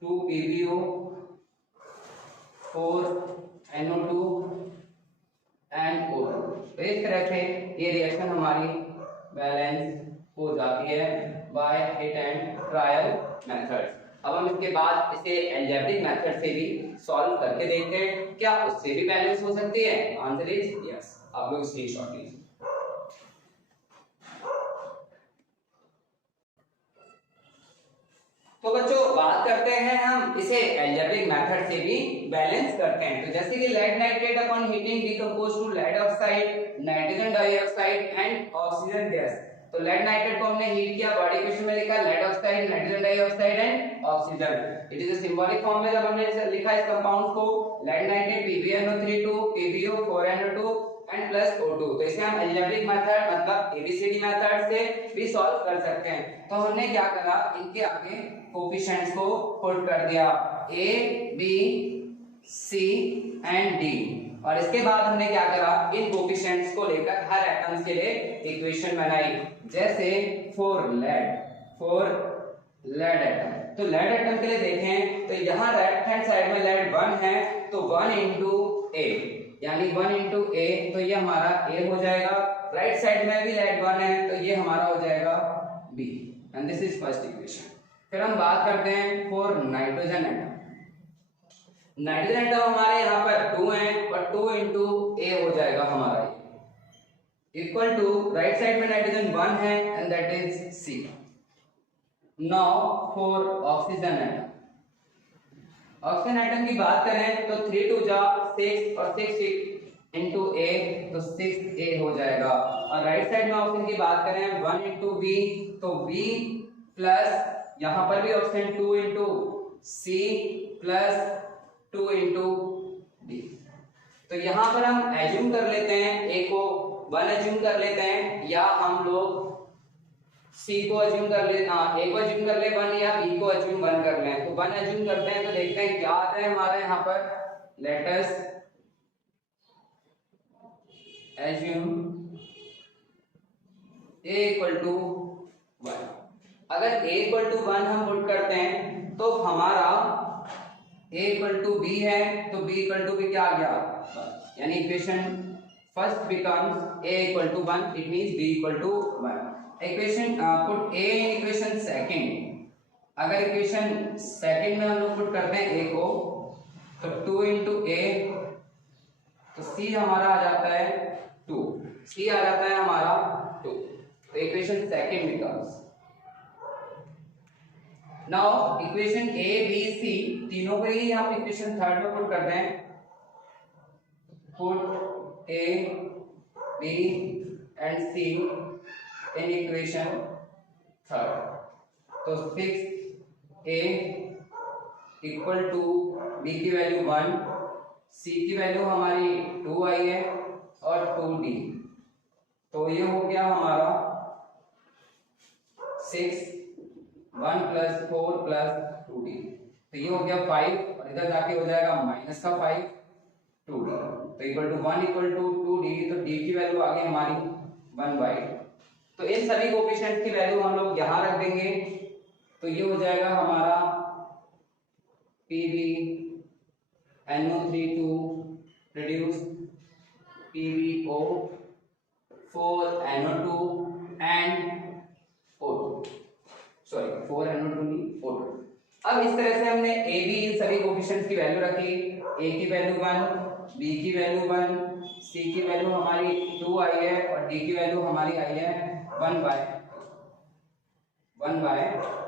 2 PbO 4 NO2 and O2। तो इस तरह से ये रिएक्शन हमारी बैलेंस हो जाती है by hit and trial methods. अब हम इसके बाद इसे एल्जेब्रिक मेथड से भी सॉल्व करके देखते हैं, क्या उससे भी बैलेंस हो सकती है? Answer is yes. आप लोग स्क्रीनशॉट लीजिए। तो बच्चों बात करते हैं हम इसे एल्जेब्रिक मेथड से भी बैलेंस करते हैं। तो जैसे कि lead nitrate upon heating decompose to lead oxide, nitrogen dioxide and oxygen gas. तो लेड नाइट्रेट को हमने हीट किया, बॉडी इक्वेशन में लिखा lead oxide, nitrogen dioxide and oxygen. It is a symbolic form में जब हमने लिखा इस कंपाउंड को lead nitrate PbNO3 PbO 4NO2 and plus O2। तो इसे हम एल्जेब्रिक मेथड मतलब ABCD मेथड से भी सॉल्व कर सकते हैं। तो हमने क्या करा, इनके आगे कोफिशिएंट्स को पुट कर दिया A B C and D और इसके बाद हमने क्या करा, इन कोफिशिएंट्स को लेकर हर एटम्स के लिए इक्वेशन बनाई। जैसे फॉर लेड एटम, तो लेड एटम के लिए देखें तो यहाँ राइट हैंड साइड में लेड 1 है तो 1 into A, यानी 1 into A, तो ये हमारा A हो जाएगा। राइट साइड में भी लेड 1 है तो ये हमारा हो जाएगा B and this is first equation. फिर हम बात करते हैं for nitrogen atom. Nitrogen atom हमारे यहाँ पर 2 है और 2 into A हो जाएगा हमारा इक्वल टू राइट साइड में नाइट्रोजन 1 है and that is C। Now for oxygen atom, oxygen atom की बात करें तो 3 2 जा 6 और 6 into A तो 6A हो जाएगा। और राइट साइड में ऑप्शन की बात करें 1 into B तो B प्लस यहाँ पर भी option 2 into C plus 2 into D। तो यहाँ पर हम एज्यूम कर लेते हैं A को 1 एज्यूम कर लेते हैं या हम लोग C को एज्यूम कर ले, A को एज्यूम कर ले 1 या B को एज्यूम 1 कर लें। तो 1 एज्यूम करते हैं तो देखते हैं क्या आता है हमारे यहाँ पर। Let us assume A equal to 1। अगर A इक्वल टू 1 हम पुट करते हैं तो हमारा A इक्वल टू B है तो B इक्वल टू क्या आ गया, यानी equation first becomes A equal to 1, it means B equal to 1। Equation put A in equation second. अगर इक्वेशन सेकंड में हम लोग पुट करते हैं A को तो 2 into A तो C हमारा आ जाता है 2, C आ जाता है हमारा 2। तो equation second becomes now equation A B C तीनों को ही हम इक्वेशन थर्ड में पुट करते हैं। Put A B and C in equation third. तो 6A इक्वल टू B की वैल्यू 1, C की वैल्यू हमारी 2 आई है और 2D, तो ये हो गया हमारा 6 1 + 4 + 2D, तो ये हो गया 5 और इधर जाके हो जाएगा माइनस का 5 2D, तो इक्वल टू 1 = 2D, तो D की वैल्यू आ गई हमारी 1/2। तो इन सभी कोएफिशिएंट की वैल्यू हम लोग यहाँ रख देंगे, तो ये हो जाएगा हमारा Pb NO32 reduce PbO 4NO2 and O2, sorry 4NO2 नहीं O2। अब इस तरह से हमने A B इन सभी कोएफिशिएंट्स की वैल्यू रखी, A की वैल्यू 1, B की वैल्यू 1, C की वैल्यू हमारी 2 आई है और D की वैल्यू हमारी आई है 1/1/।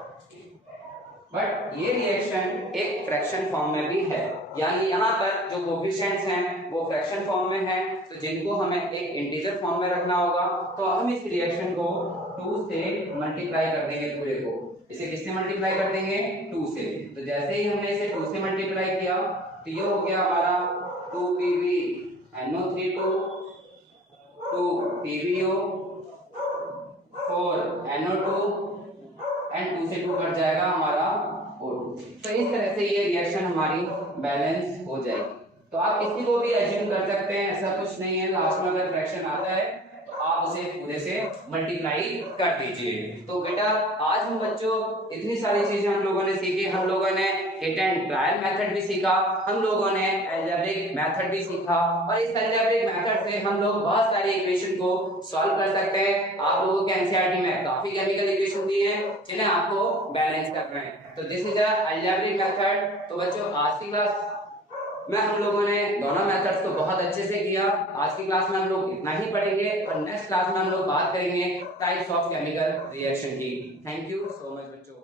बट ये रिएक्शन एक फ्रैक्शन फॉर्म में भी है, यानी यहाँ पर जो कोएफिशिएंट्स हैं वो फ्रैक्शन फॉर्म में हैं, तो जिनको हमें एक इंटीजर फॉर्म में रखना होगा, तो हम इस रिएक्शन को 2 से मल्टीप्लाई कर देंगे पूरे को। इसे किससे मल्टीप्लाई कर देंगे? 2 से। तो जैसे ही हमने इसे 2 से मल्टीप्लाई किया तो ये हो गया हमारा 2PbNO32 2PbO 4NO2 एंड 2 से 2 कट जाएगा हमारा O2। तो इस तरह से ये रिएक्शन हमारी बैलेंस हो जाएगी। तो आप किसी को भी एज्यूम कर सकते हैं, ऐसा कुछ नहीं है, लास्ट में अगर फ्रैक्शन आता है तो आप उसे पूरे से मल्टीप्लाई कर दीजिए। तो बेटा आज हम बच्चों इतनी सारी चीजें हम लोगों ने सीखी, हम लोगों ने हिट एंड ट्रायल मेथड भी सीखा, हम लोगों ने अलजेब्रिक मेथड भी सीखा, और इस अलजेब्रिक मेथड से हम लोग बहुत सारी इक्वेशन को सॉल्व कर सकते हैं। आप लोगों के एनसीईआरटी में काफी केमिकल इक्वेशन दी है जिन्हें आपको बैलेंस करना है। तो दिस इज अलजेब्रिक मेथड। तो बच्चों आज की क्लास में हम लोगों ने दोनों मेथड्स को बहुत अच्छे से किया। आज की क्लास में हम लोग इतना ही पढ़ेंगे और नेक्स्ट क्लास में हम लोग बात करेंगे टाइप्स ऑफ केमिकल रिएक्शन की। थैंक यू सो मच बच्चों।